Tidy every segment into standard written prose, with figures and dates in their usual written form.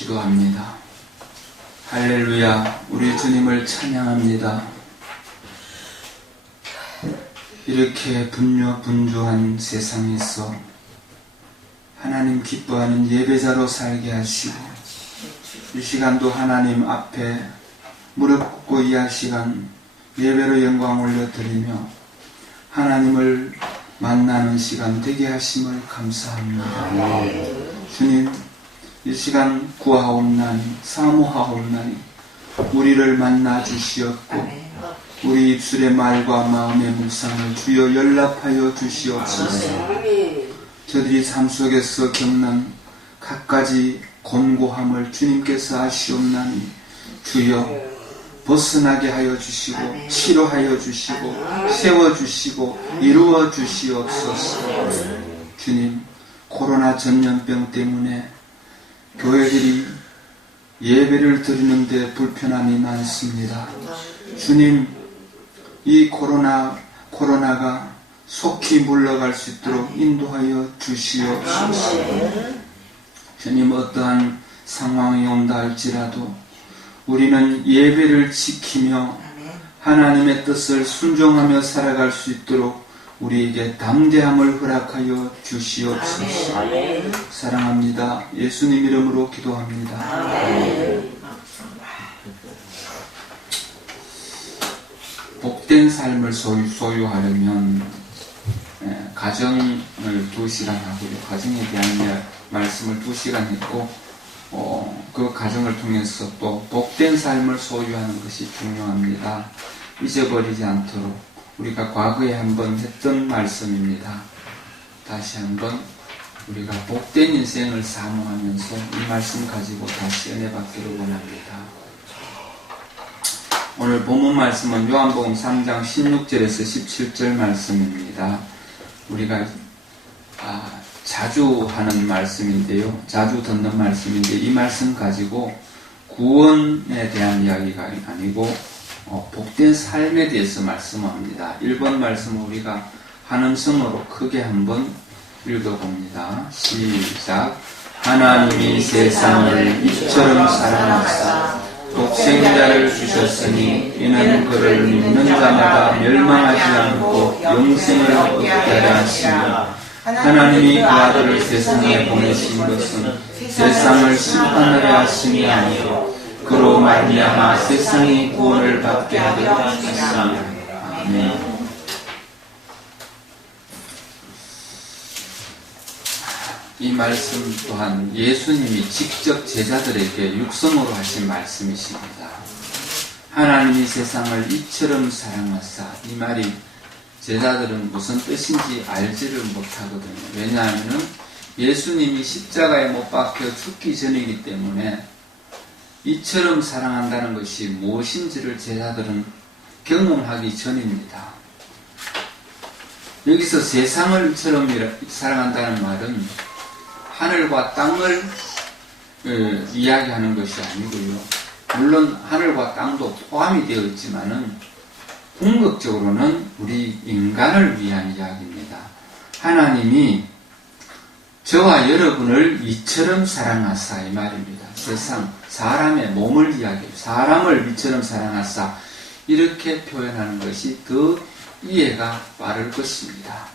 기도합니다. 할렐루야, 우리 주님을 찬양합니다. 이렇게 분주한 세상에서 하나님 기뻐하는 예배자로 살게 하시고, 이 시간도 하나님 앞에 무릎 꿇고 이 시간 예배로 영광 올려드리며 하나님을 만나는 시간 되게 하심을 감사합니다. 주님, 이 시간 구하옵나니 사모하옵나니 우리를 만나 주시옵고 우리 입술의 말과 마음의 묵상을 주여 연락하여 주시옵소서. 저들이 삶 속에서 겪는 갖가지 곤고함을 주님께서 아시옵나니 주여 벗어나게 하여 주시고 치료하여 주시고 세워주시고 이루어 주시옵소서. 주님, 코로나 전염병 때문에 교회들이 예배를 드리는데 불편함이 많습니다. 주님, 이 코로나가 속히 물러갈 수 있도록 인도하여 주시옵소서. 주님, 어떠한 상황이 온다 할지라도 우리는 예배를 지키며 하나님의 뜻을 순종하며 살아갈 수 있도록 우리에게 담대함을 허락하여 주시옵소서. 사랑합니다. 예수님 이름으로 기도합니다. 복된 삶을 소유하려면 가정을 2시간 하고요. 가정에 대한 말씀을 2시간 했고, 그 가정을 통해서 또 복된 삶을 소유하는 것이 중요합니다. 잊어버리지 않도록 우리가 과거에 한번 했던 말씀입니다. 다시 한번 우리가 복된 인생을 사모하면서 이 말씀 가지고 다시 은혜 받기를 원합니다. 오늘 본문 말씀은 요한복음 3장 16절에서 17절 말씀입니다. 우리가 자주 하는 말씀인데요. 자주 듣는 말씀인데 이 말씀 가지고 구원에 대한 이야기가 아니고 복된 삶에 대해서 말씀합니다. 1번 말씀을 우리가 한 음성으로 크게 한번 읽어봅니다. 시작. 하나님이 세상을 이처럼 사랑하사 독생자를 주셨으니 이는 그를 믿는 자마다 멸망하지 않고 영생을 얻게 하려 하시며 하나님이 그 아들을 세상에 보내신 것은 세상을 심판하려 하심이 아니요 그로 말미암아 세상이 구원을 받게 하려 하심이라. 아멘. 이 말씀 또한 예수님이 직접 제자들에게 육성으로 하신 말씀이십니다. 하나님이 세상을 이처럼 사랑하사, 이 말이 제자들은 무슨 뜻인지 알지를 못하거든요. 왜냐하면 예수님이 십자가에 못 박혀 죽기 전이기 때문에 이처럼 사랑한다는 것이 무엇인지를 제자들은 경험하기 전입니다. 여기서 세상을 이처럼 사랑한다는 말은 하늘과 땅을 이야기하는 것이 아니고요. 물론 하늘과 땅도 포함이 되어 있지만은 궁극적으로는 우리 인간을 위한 이야기입니다. 하나님이 저와 여러분을 이처럼 사랑하사, 이 말입니다. 세상, 사람의 몸을 이야기해요. 사람을 이처럼 사랑하사, 이렇게 표현하는 것이 더 이해가 빠를 것입니다.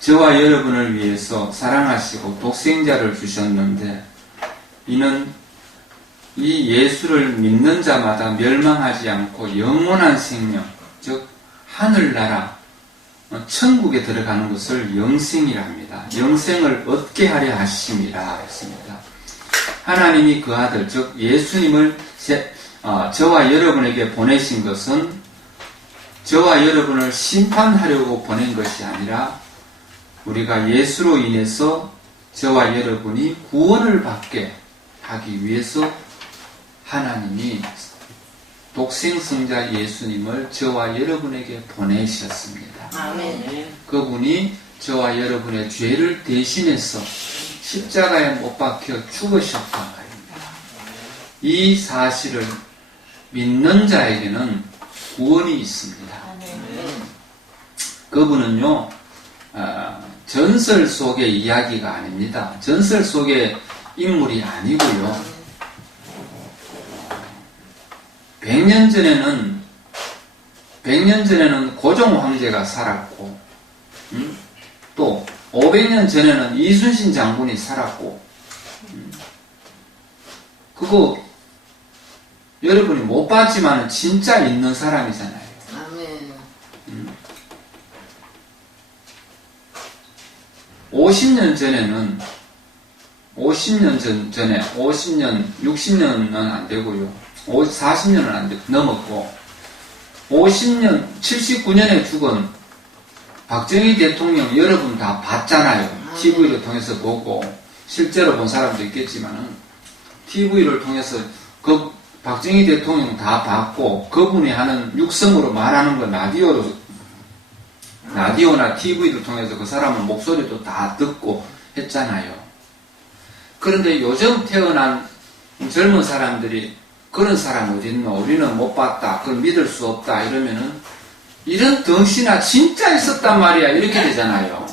저와 여러분을 위해서 사랑하시고 독생자를 주셨는데 이는 이 예수를 믿는 자마다 멸망하지 않고 영원한 생명, 즉 하늘나라, 천국에 들어가는 것을 영생이라 합니다. 영생을 얻게 하려 하심이라 했습니다. 하나님이 그 아들, 즉 예수님을 저와 여러분에게 보내신 것은 저와 여러분을 심판하려고 보낸 것이 아니라 우리가 예수로 인해서 저와 여러분이 구원을 받게 하기 위해서 하나님이 독생성자 예수님을 저와 여러분에게 보내셨습니다. 아멘. 그분이 저와 여러분의 죄를 대신해서 십자가에 못 박혀 죽으셨단 말입니다. 이 사실을 믿는 자에게는 구원이 있습니다. 그분은요, 전설 속의 이야기가 아닙니다. 전설 속의 인물이 아니고요. 100년 전에는 고종 황제가 살았고, 또 500년 전에는 이순신 장군이 살았고, 그거 여러분이 못 봤지만 진짜 있는 사람이잖아요. 아멘. 50년 전에는 60년은 안 되고요. 40년은 안 넘었고, 50년, 79년에 죽은 박정희 대통령 여러분 다 봤잖아요. TV를 통해서 보고, 실제로 본 사람도 있겠지만은, TV를 통해서 그 박정희 대통령 다 봤고, 그분이 하는 육성으로 말하는 거 라디오나 TV를 통해서 그 사람은 목소리도 다 듣고 했잖아요. 그런데 요즘 태어난 젊은 사람들이 그런 사람 어딨노? 우리는 못 봤다. 그걸 믿을 수 없다. 이러면은 이런 덩신아 진짜 있었단 말이야. 이렇게 되잖아요.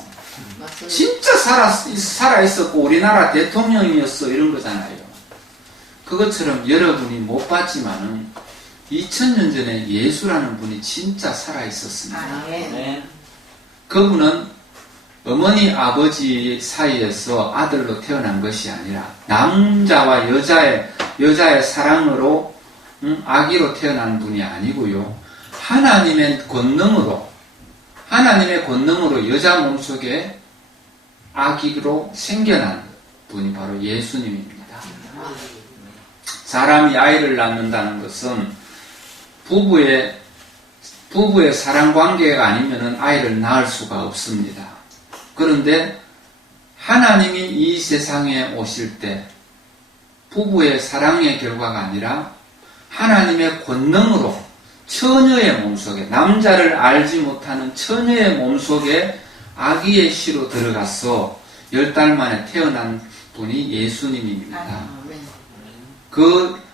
맞습니다. 진짜 살아있었고 우리나라 대통령이었어. 이런 거잖아요. 그것처럼 여러분이 못 봤지만은 2000년 전에 예수라는 분이 진짜 살아있었습니다. 아멘. 그분은 어머니 아버지 사이에서 아들로 태어난 것이 아니라 남자와 여자의 사랑으로 아기로 태어난 분이 아니고요. 하나님의 권능으로 여자 몸속에 아기로 생겨난 분이 바로 예수님입니다. 사람이 아이를 낳는다는 것은 부부의 사랑 관계가 아니면 아이를 낳을 수가 없습니다. 그런데 하나님이 이 세상에 오실 때 부부의 사랑의 결과가 아니라 하나님의 권능으로 처녀의 몸속에, 남자를 알지 못하는 처녀의 몸속에 아기의 씨로 들어가서 10달 만에 태어난 분이 예수님입니다.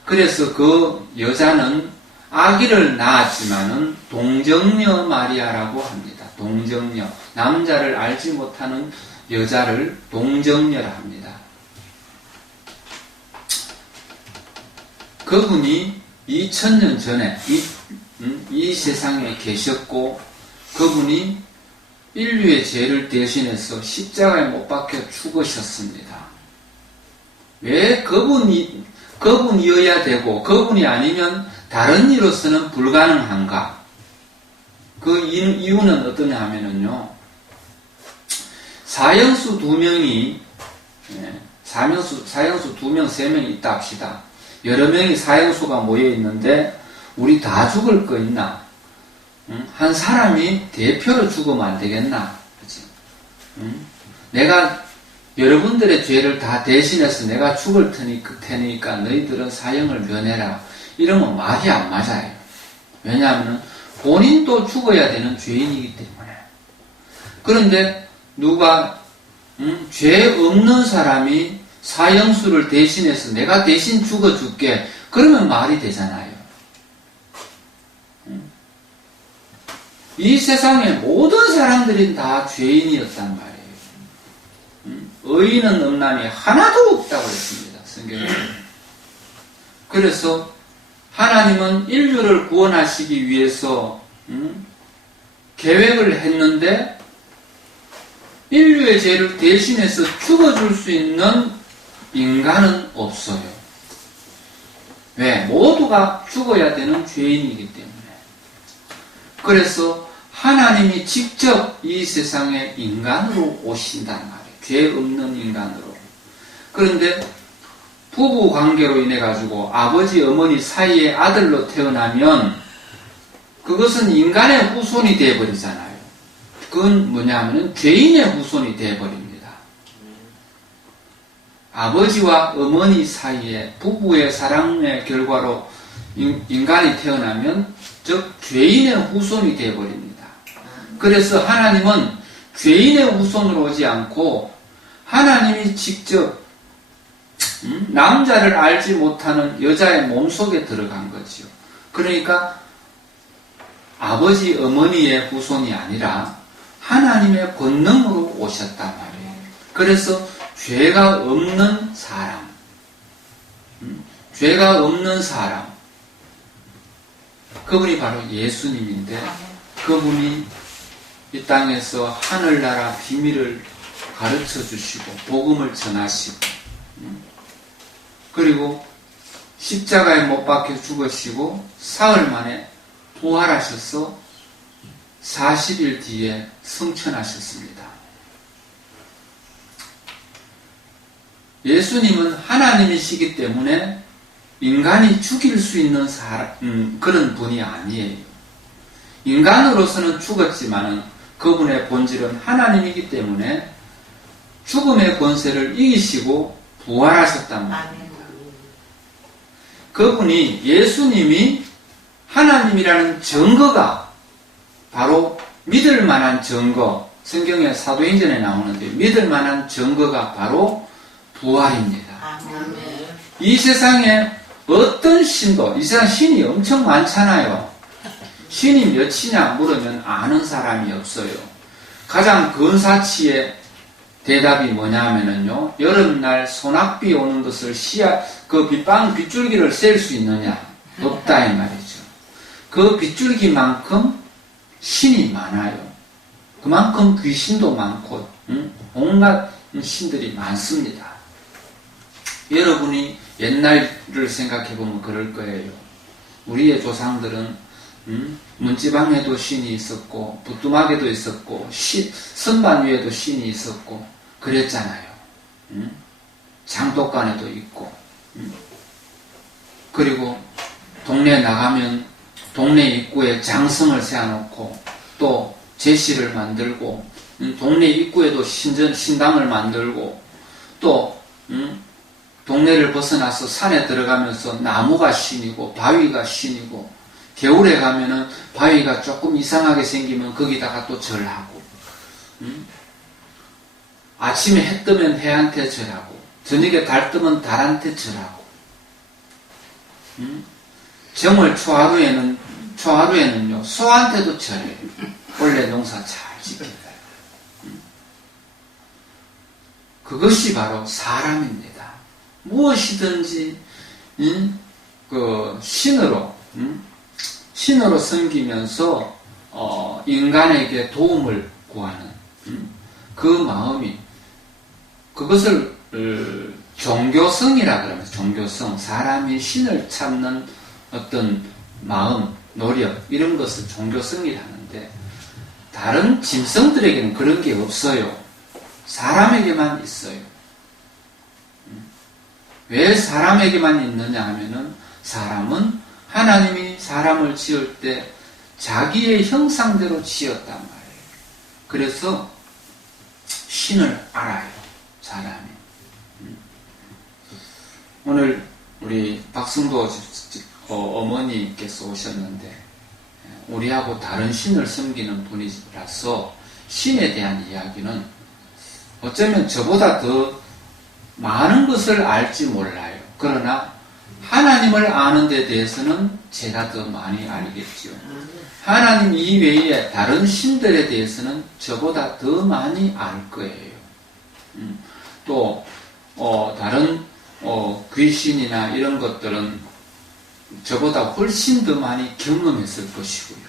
그래서 그 여자는 아기를 낳았지만은 동정녀 마리아라고 합니다. 동정녀. 남자를 알지 못하는 여자를 동정녀라 합니다. 그분이 2000년 전에 이 세상에 계셨고, 그분이 인류의 죄를 대신해서 십자가에 못 박혀 죽으셨습니다. 왜 그분이어야 되고, 그분이 아니면 다른 이로서는 불가능한가? 그 이유는 어떠냐 하면은요, 사형수 2명이, 사형수 2명, 3명 있다 합시다. 여러 명이 사형수가 모여 있는데, 우리 다 죽을 거 있나? 한 사람이 대표로 죽으면 안 되겠나? 그치? 내가 여러분들의 죄를 다 대신해서 내가 죽을 테니까 너희들은 사형을 면해라. 이러면 말이 안 맞아요. 왜냐하면 본인도 죽어야 되는 죄인이기 때문에. 그런데 누가 죄 없는 사람이 사형수를 대신해서 내가 대신 죽어줄게. 그러면 말이 되잖아요. 이 세상의 모든 사람들이 다 죄인이었단 말이에요. 의인은 없나니 하나도 없다고 했습니다. 성경에. 그래서 하나님은 인류를 구원하시기 위해서 계획을 했는데, 인류의 죄를 대신해서 죽어줄 수 있는 인간은 없어요. 왜? 모두가 죽어야 되는 죄인이기 때문에. 그래서 하나님이 직접 이 세상에 인간으로 오신단 말이에요. 죄 없는 인간으로. 그런데 부부 관계로 인해 가지고 아버지 어머니 사이에 아들로 태어나면 그것은 인간의 후손이 되어버리잖아요. 그건 뭐냐면 죄인의 후손이 되어버립니다. 아버지와 어머니 사이에 부부의 사랑의 결과로 인간이 태어나면 즉 죄인의 후손이 되어버립니다. 그래서 하나님은 죄인의 후손으로 오지 않고 하나님이 직접 남자를 알지 못하는 여자의 몸속에 들어간 거지요. 그러니까 아버지 어머니의 후손이 아니라 하나님의 권능으로 오셨단 말이에요. 그래서 죄가 없는 사람, 죄가 없는 사람, 그분이 바로 예수님인데, 그분이 이 땅에서 하늘나라 비밀을 가르쳐 주시고 복음을 전하시고, 그리고 십자가에 못 박혀 죽으시고 사흘 만에 부활하셔서 40일 뒤에 승천하셨습니다. 예수님은 하나님이시기 때문에 인간이 죽일 수 있는 그런 분이 아니에요. 인간으로서는 죽었지만은 그분의 본질은 하나님이기 때문에 죽음의 권세를 이기시고 부활하셨단 말이에요. 그분이, 예수님이 하나님이라는 증거가 바로 믿을 만한 증거, 성경의 사도행전에 나오는데 믿을 만한 증거가 바로 부활입니다. 아멘. 이 세상에 어떤 신도, 이 세상 신이 엄청 많잖아요. 신이 몇이냐 물으면 아는 사람이 없어요. 가장 근사치의 대답이 뭐냐 하면은요, 여름날 소낙비 오는 것을 그 빗줄기를 셀 수 있느냐? 없다 이 말이죠. 그 빗줄기만큼 신이 많아요. 그만큼 귀신도 많고, 온갖 신들이 많습니다. 여러분이 옛날을 생각해보면 그럴 거예요. 우리의 조상들은 문지방에도 신이 있었고, 부뚜막에도 있었고, 선반 위에도 신이 있었고, 그랬잖아요. 장독간에도 있고, 그리고 동네 나가면 동네 입구에 장성을 세워놓고, 또 제시를 만들고, 동네 입구에도 신당을 만들고, 또 동네를 벗어나서 산에 들어가면서 나무가 신이고 바위가 신이고, 겨울에 가면은 바위가 조금 이상하게 생기면 거기다가 또 절하고, 아침에 해 뜨면 해한테 절하고, 저녁에 달 뜨면 달한테 절하고, 정월 초하루에는요 소한테도 절해요. 원래 농사 잘 지켜요. 그것이 바로 사람입니다. 무엇이든지 그 신으로 섬기면서 인간에게 도움을 구하는 그 마음이, 그것을 종교성이라 그러면서, 종교성, 사람이 신을 찾는 어떤 마음, 노력, 이런 것을 종교성이라는데, 다른 짐승들에게는 그런 게 없어요. 사람에게만 있어요. 왜 사람에게만 있느냐 하면은, 사람은 하나님이 사람을 지을 때 자기의 형상대로 지었단 말이에요. 그래서 신을 알아요, 사람이. 오늘 우리 박승도 어머니께서 오셨는데, 우리하고 다른 신을 섬기는 분이라서 신에 대한 이야기는 어쩌면 저보다 더 많은 것을 알지 몰라요. 그러나 하나님을 아는 데 대해서는 제가 더 많이 알겠죠. 하나님 이외에 다른 신들에 대해서는 저보다 더 많이 알 거예요. 또 다른 귀신이나 이런 것들은 저보다 훨씬 더 많이 경험했을 것이고요.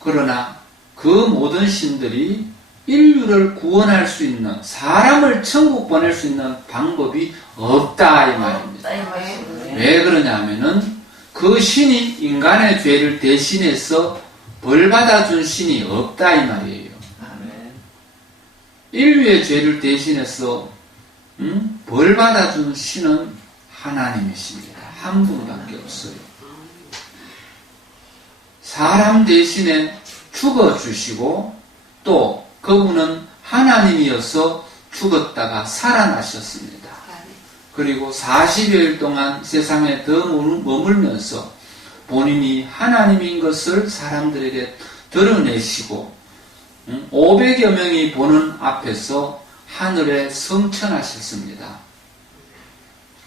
그러나 그 모든 신들이 인류를 구원할 수 있는, 사람을 천국 보낼 수 있는 방법이 없다 이 말입니다. 왜 그러냐면은 그 신이 인간의 죄를 대신해서 벌 받아준 신이 없다 이 말이에요. 인류의 죄를 대신해서 벌 받아준 신은 하나님이십니다. 한 분밖에 없어요. 사람 대신에 죽어주시고, 또 그분은 하나님이어서 죽었다가 살아나셨습니다. 그리고 40여일 동안 세상에 더 머물면서 본인이 하나님인 것을 사람들에게 드러내시고, 500여 명이 보는 앞에서 하늘에 승천하셨습니다.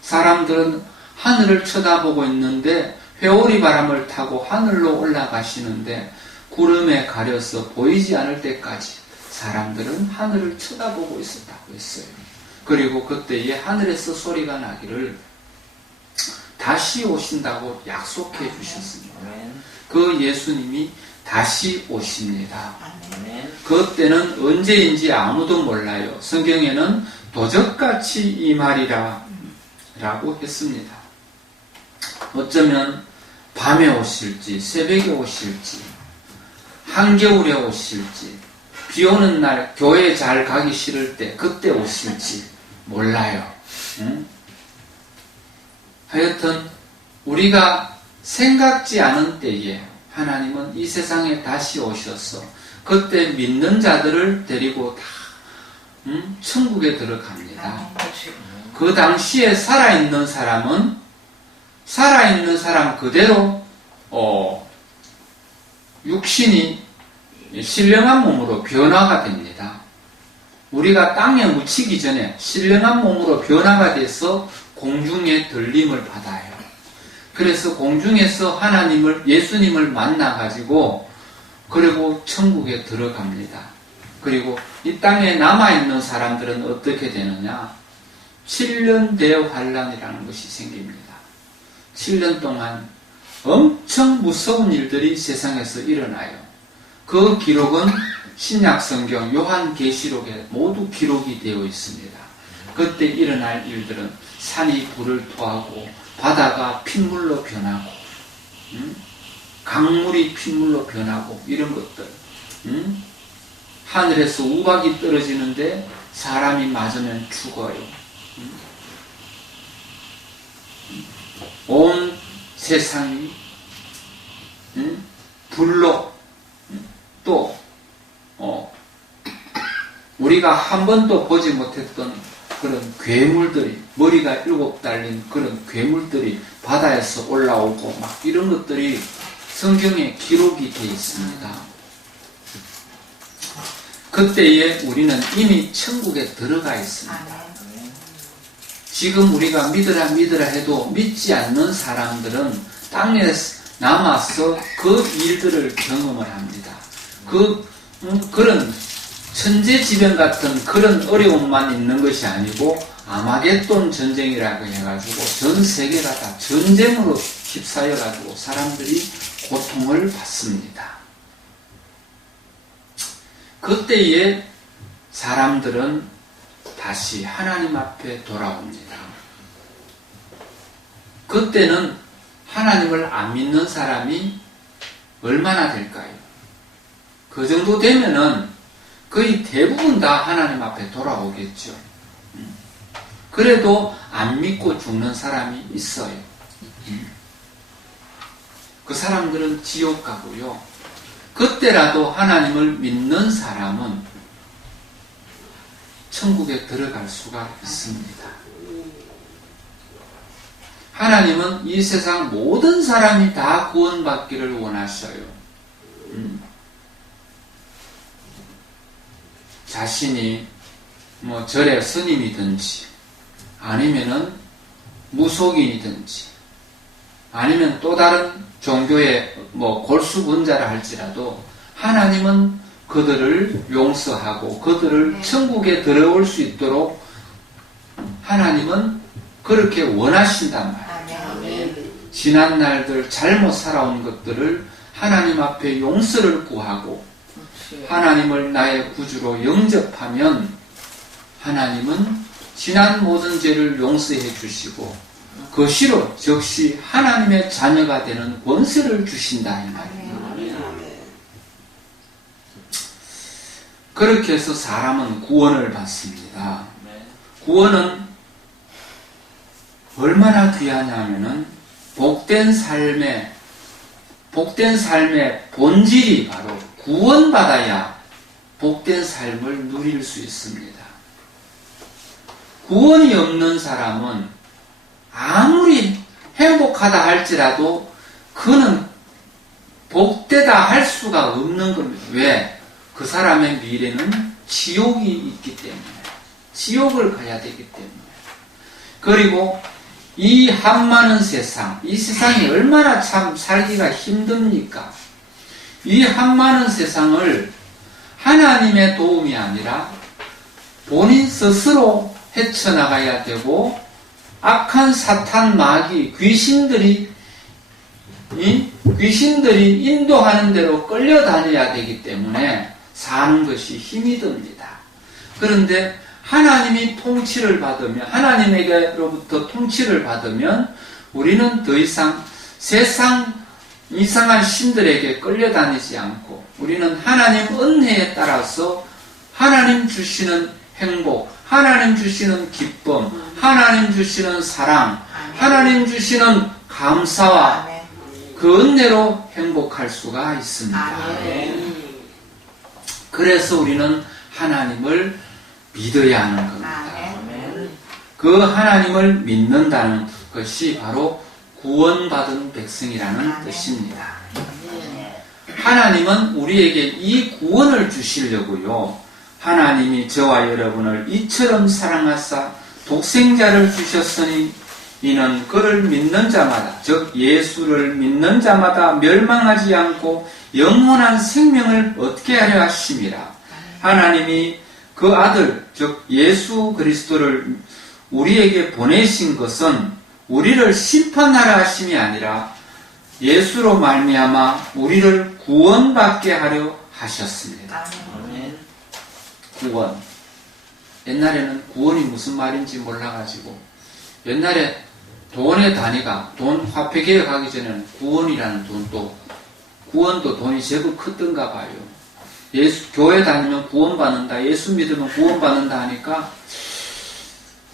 사람들은 하늘을 쳐다보고 있는데 회오리 바람을 타고 하늘로 올라가시는데 구름에 가려서 보이지 않을 때까지 사람들은 하늘을 쳐다보고 있었다고 했어요. 그리고 그때에 하늘에서 소리가 나기를 다시 오신다고 약속해 주셨습니다. 그 예수님이 다시 오십니다. 그때는 언제인지 아무도 몰라요. 성경에는 도적같이 임하리라 라고 했습니다. 어쩌면 밤에 오실지 새벽에 오실지 한겨울에 오실지 비 오는 날 교회 잘 가기 싫을 때 그때 오실지 몰라요. 응? 하여튼 우리가 생각지 않은 때에 하나님은 이 세상에 다시 오셔서 그때 믿는 자들을 데리고 다 천국에 들어갑니다. 그 당시에 살아있는 사람은 살아있는 사람 그대로 육신이 신령한 몸으로 변화가 됩니다. 우리가 땅에 묻히기 전에 신령한 몸으로 변화가 돼서 공중에 들림을 받아요. 그래서 공중에서 하나님을, 예수님을 만나가지고 그리고 천국에 들어갑니다. 그리고 이 땅에 남아있는 사람들은 어떻게 되느냐? 7년 대환란이라는 것이 생깁니다. 7년 동안 엄청 무서운 일들이 세상에서 일어나요. 그 기록은 신약성경 요한계시록에 모두 기록이 되어 있습니다. 그때 일어날 일들은 산이 불을 토하고 바다가 핏물로 변하고 강물이 핏물로 변하고 이런 것들, 하늘에서 우박이 떨어지는데 사람이 맞으면 죽어요. 온 세상이 불로 또 우리가 한 번도 보지 못했던 그런 괴물들이, 머리가 7 달린 그런 괴물들이 바다에서 올라오고 막 이런 것들이 성경에 기록이 되어 있습니다. 그때에 우리는 이미 천국에 들어가 있습니다. 지금 우리가 믿으라 해도 믿지 않는 사람들은 땅에 남아서 그 일들을 경험을 합니다. 그런 천재지변 같은 그런 어려움만 있는 것이 아니고 아마겟돈 전쟁이라고 해가지고 전 세계가 다 전쟁으로 휩싸여가지고 사람들이 고통을 받습니다. 그때에 사람들은 다시 하나님 앞에 돌아옵니다. 그때는 하나님을 안 믿는 사람이 얼마나 될까요? 그 정도 되면은 거의 대부분 다 하나님 앞에 돌아오겠죠. 그래도 안 믿고 죽는 사람이 있어요. 그 사람들은 지옥 가고요. 그때라도 하나님을 믿는 사람은 천국에 들어갈 수가 있습니다. 하나님은 이 세상 모든 사람이 다 구원받기를 원하셔요. 자신이 절의 스님이든지 아니면은 무속인이든지 아니면 또 다른 종교의 골수분자라 할지라도 하나님은 그들을 용서하고 그들을 천국에 들어올 수 있도록 하나님은 그렇게 원하신단 말이에요. 지난 날들 잘못 살아온 것들을 하나님 앞에 용서를 구하고 하나님을 나의 구주로 영접하면 하나님은 지난 모든 죄를 용서해 주시고 그시로 즉시 하나님의 자녀가 되는 권세를 주신다 이 말이에요. 그렇게 해서 사람은 구원을 받습니다. 구원은 얼마나 귀하냐면은 복된 삶의 본질이 바로 구원받아야 복된 삶을 누릴 수 있습니다. 구원이 없는 사람은 아무리 행복하다 할지라도 그는 복되다 할 수가 없는 겁니다. 왜? 그 사람의 미래는 지옥이 있기 때문에, 지옥을 가야 되기 때문에. 그리고 이 한많은 세상, 이 세상이 얼마나 참 살기가 힘듭니까? 이 한많은 세상을 하나님의 도움이 아니라 본인 스스로 헤쳐나가야 되고 악한 사탄, 마귀, 귀신들이 인도하는 대로 끌려다녀야 되기 때문에 사는 것이 힘이 듭니다. 그런데 하나님이 통치를 받으면, 하나님에게로부터 통치를 받으면 우리는 더 이상 세상 이상한 신들에게 끌려다니지 않고 우리는 하나님 은혜에 따라서 하나님 주시는 행복, 하나님 주시는 기쁨, 하나님 주시는 사랑, 하나님 주시는 감사와 그 은혜로 행복할 수가 있습니다. 그래서 우리는 하나님을 믿어야 하는 겁니다. 그 하나님을 믿는다는 것이 바로 구원받은 백성이라는 뜻입니다. 하나님은 우리에게 이 구원을 주시려고요. 하나님이 저와 여러분을 이처럼 사랑하사 독생자를 주셨으니 이는 그를 믿는 자마다, 즉 예수를 믿는 자마다 멸망하지 않고 영원한 생명을 얻게 하려 하심이라. 하나님이 그 아들, 즉 예수 그리스도를 우리에게 보내신 것은 우리를 심판하려 하심이 아니라 예수로 말미암아 우리를 구원받게 하려 하셨습니다. 구원. 옛날에는 구원이 무슨 말인지 몰라가지고 옛날에 돈의 단위가 돈 화폐 개혁하기 전에는 구원이라는 돈도 구원도 돈이 제법 크던가 봐요. 교회 다니면 구원받는다, 예수 믿으면 구원받는다 하니까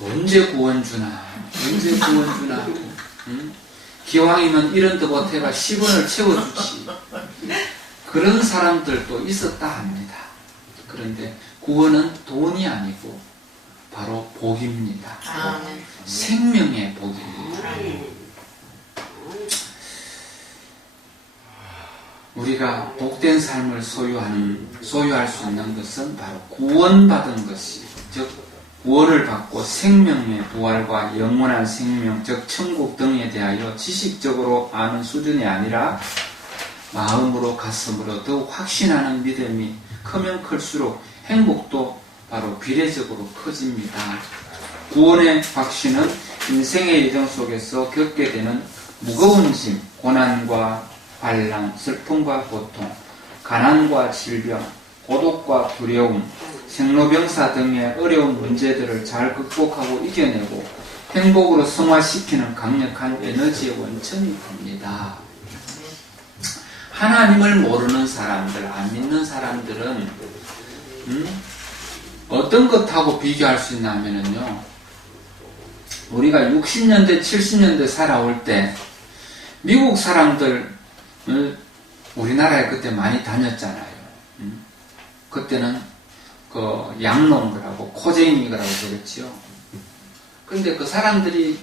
언제 구원 주나, 언제 구원 주나. 응? 기왕이면 1원도 못해가 10원을 채워주지. 그런 사람들도 있었다 합니다. 그런데 구원은 돈이 아니고 바로 복입니다. 생명의 복입니다. 우리가 복된 삶을 소유할 수 있는 것은 바로 구원받은 것이, 즉 구원을 받고 생명의 부활과 영원한 생명, 즉 천국 등에 대하여 지식적으로 아는 수준이 아니라 마음으로, 가슴으로 더욱 확신하는 믿음이 크면 클수록 행복도 바로 비례적으로 커집니다. 구원의 확신은 인생의 여정 속에서 겪게 되는 무거운 짐, 고난과 반란, 슬픔과 고통, 가난과 질병, 고독과 두려움, 생로병사 등의 어려운 문제들을 잘 극복하고 이겨내고 행복으로 승화시키는 강력한 에너지의 원천이 됩니다. 하나님을 모르는 사람들, 안 믿는 사람들은 어떤 것하고 비교할 수 있나 하면요, 우리가 60년대, 70년대 살아올 때 미국 사람들을 우리나라에 그때 많이 다녔잖아요. 그때는 그 양놈들하고 코쟁이라고 그랬지요. 그런데 그 사람들이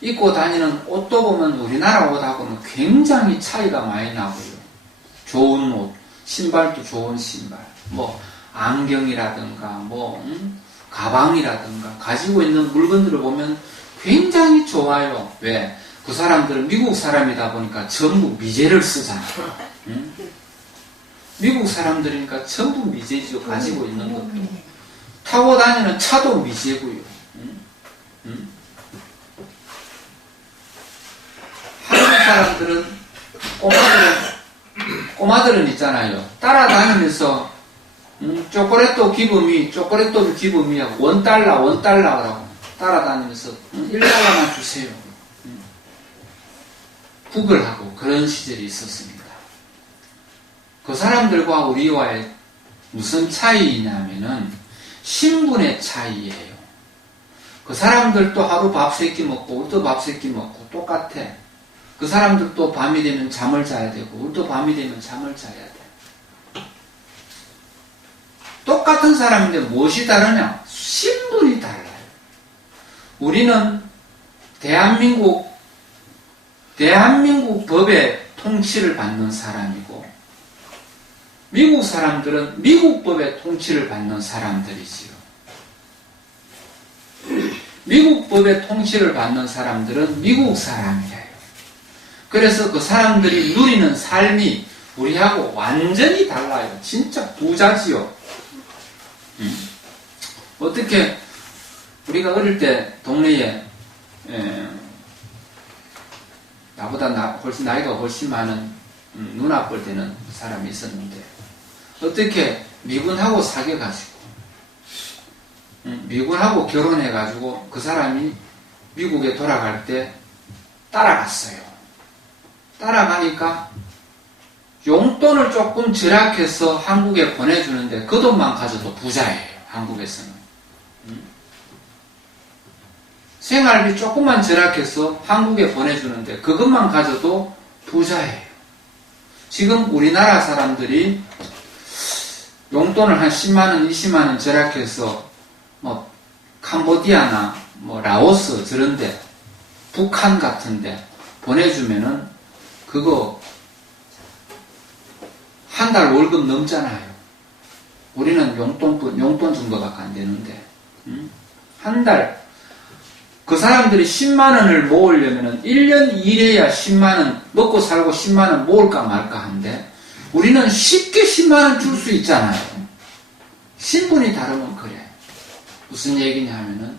입고 다니는 옷도 보면 우리나라 옷하고는 굉장히 차이가 많이 나고요. 좋은 옷, 신발도 좋은 신발, 뭐 안경이라든가 뭐 가방이라든가 가지고 있는 물건들을 보면 굉장히 좋아요. 왜? 그 사람들은 미국 사람이다 보니까 전부 미제를 쓰잖아요. 미국 사람들이니까 전부 미제죠. 가지고 있는 것도. 타고 다니는 차도 미제고요. 한국 사람들은 꼬마들은 있잖아요. 따라다니면서 초콜릿도 기분이 $1라고 따라다니면서 $1만 주세요. 구걸하고 그런 시절이 있었습니다. 그 사람들과 우리와의 무슨 차이냐면은 신분의 차이예요. 그 사람들도 하루 밥 3끼 먹고 우리도 밥 3끼 먹고 똑같아. 그 사람들도 밤이 되면 잠을 자야 되고 우리도 밤이 되면 잠을 자야 돼. 똑같은 사람인데 무엇이 다르냐? 신분이 달라요. 우리는 대한민국 법의 통치를 받는 사람이고 미국 사람들은 미국 법의 통치를 받는 사람들이지요. 미국 법의 통치를 받는 사람들은 미국 사람이에요. 그래서 그 사람들이 누리는 삶이 우리하고 완전히 달라요. 진짜 부자지요. 어떻게 우리가 어릴 때 동네에 나보다 훨씬 나이가 훨씬 많은 누나 뻘 되는 사람이 있었는데 어떻게 미군하고 사귀어가지고 미군하고 결혼해가지고 그 사람이 미국에 돌아갈 때 따라갔어요. 따라가니까 용돈을 조금 절약해서 한국에 보내주는데 그 돈만 가져도 부자예요. 한국에서는. 생활비 조금만 절약해서 한국에 보내주는데 그것만 가져도 부자예요. 지금 우리나라 사람들이 용돈을 한 10만원, 20만원 절약해서 뭐 캄보디아나 뭐 라오스 저런데 북한 같은데 보내주면은 그거 한 달 월급 넘잖아요. 우리는 용돈 정도밖에 안 되는데 한 달 그 사람들이 10만원을 모으려면은 1년 일해야 10만원 먹고 살고 10만원 모을까 말까 한데 우리는 쉽게 10만원 줄 수 있잖아요. 신분이 다르면 그래. 무슨 얘기냐 하면은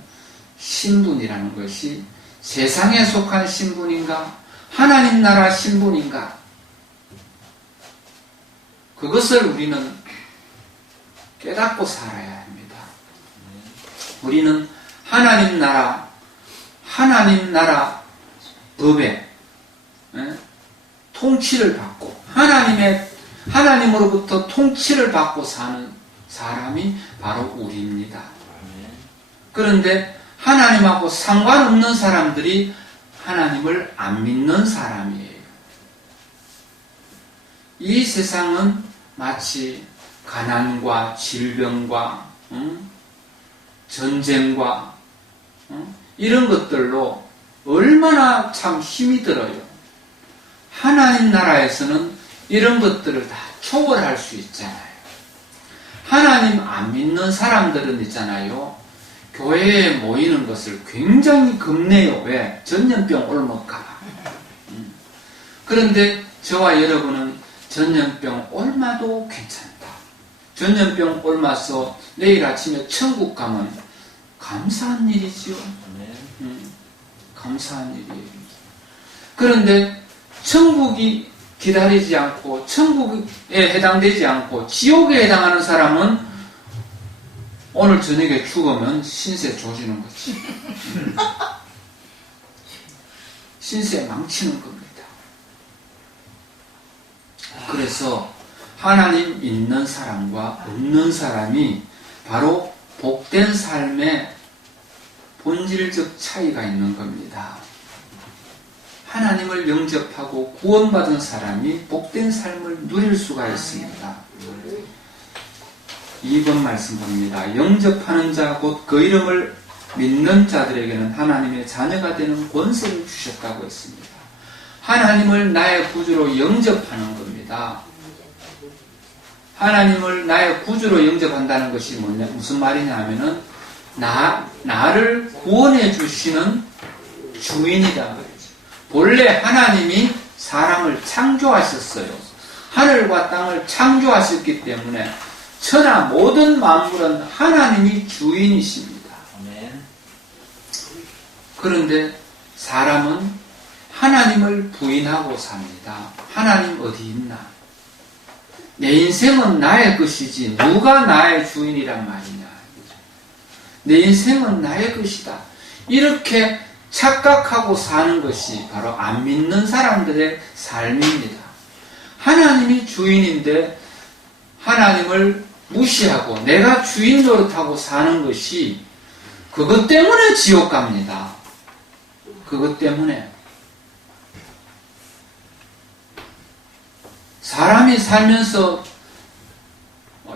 신분이라는 것이 세상에 속한 신분인가 하나님 나라 신분인가 그것을 우리는 깨닫고 살아야 합니다. 우리는 하나님 나라 법에 통치를 받고 하나님으로부터 통치를 받고 사는 사람이 바로 우리입니다. 그런데 하나님하고 상관없는 사람들이 하나님을 안 믿는 사람이에요. 이 세상은 마치 가난과 질병과 전쟁과 이런 것들로 얼마나 참 힘이 들어요. 하나님 나라에서는 이런 것들을 다 초월할 수 있잖아요. 하나님 안 믿는 사람들은 있잖아요. 교회에 모이는 것을 굉장히 겁내요. 왜? 전염병 옮을까. 그런데 저와 여러분은 전염병 옮아도 괜찮다. 전염병 옮아서 내일 아침에 천국 가면 감사한 일이지요. 감사한 일이에요. 그런데 천국이 기다리지 않고 천국에 해당되지 않고 지옥에 해당하는 사람은 오늘 저녁에 죽으면 신세 조지는 거지. 신세 망치는 겁니다. 그래서 하나님 있는 사람과 없는 사람이 바로 복된 삶의 본질적 차이가 있는 겁니다. 하나님을 영접하고 구원받은 사람이 복된 삶을 누릴 수가 있습니다. 2번 말씀 봅니다. 영접하는 자 곧 그 이름을 믿는 자들에게는 하나님의 자녀가 되는 권세를 주셨다고 했습니다. 하나님을 나의 구주로 영접하는 겁니다. 하나님을 나의 구주로 영접한다는 것이 뭐냐, 무슨 말이냐 하면은 나를 구원해 주시는 주인이다. 본래 하나님이 사람을 창조하셨어요. 하늘과 땅을 창조하셨기 때문에 천하 모든 만물은 하나님이 주인이십니다. 그런데 사람은 하나님을 부인하고 삽니다. 하나님 어디 있나? 내 인생은 나의 것이지 누가 나의 주인이란 말이냐. 내 인생은 나의 것이다. 이렇게 착각하고 사는 것이 바로 안 믿는 사람들의 삶입니다. 하나님이 주인인데 하나님을 무시하고 내가 주인 노릇하고 사는 것이 그것 때문에 지옥 갑니다. 그것 때문에 사람이 살면서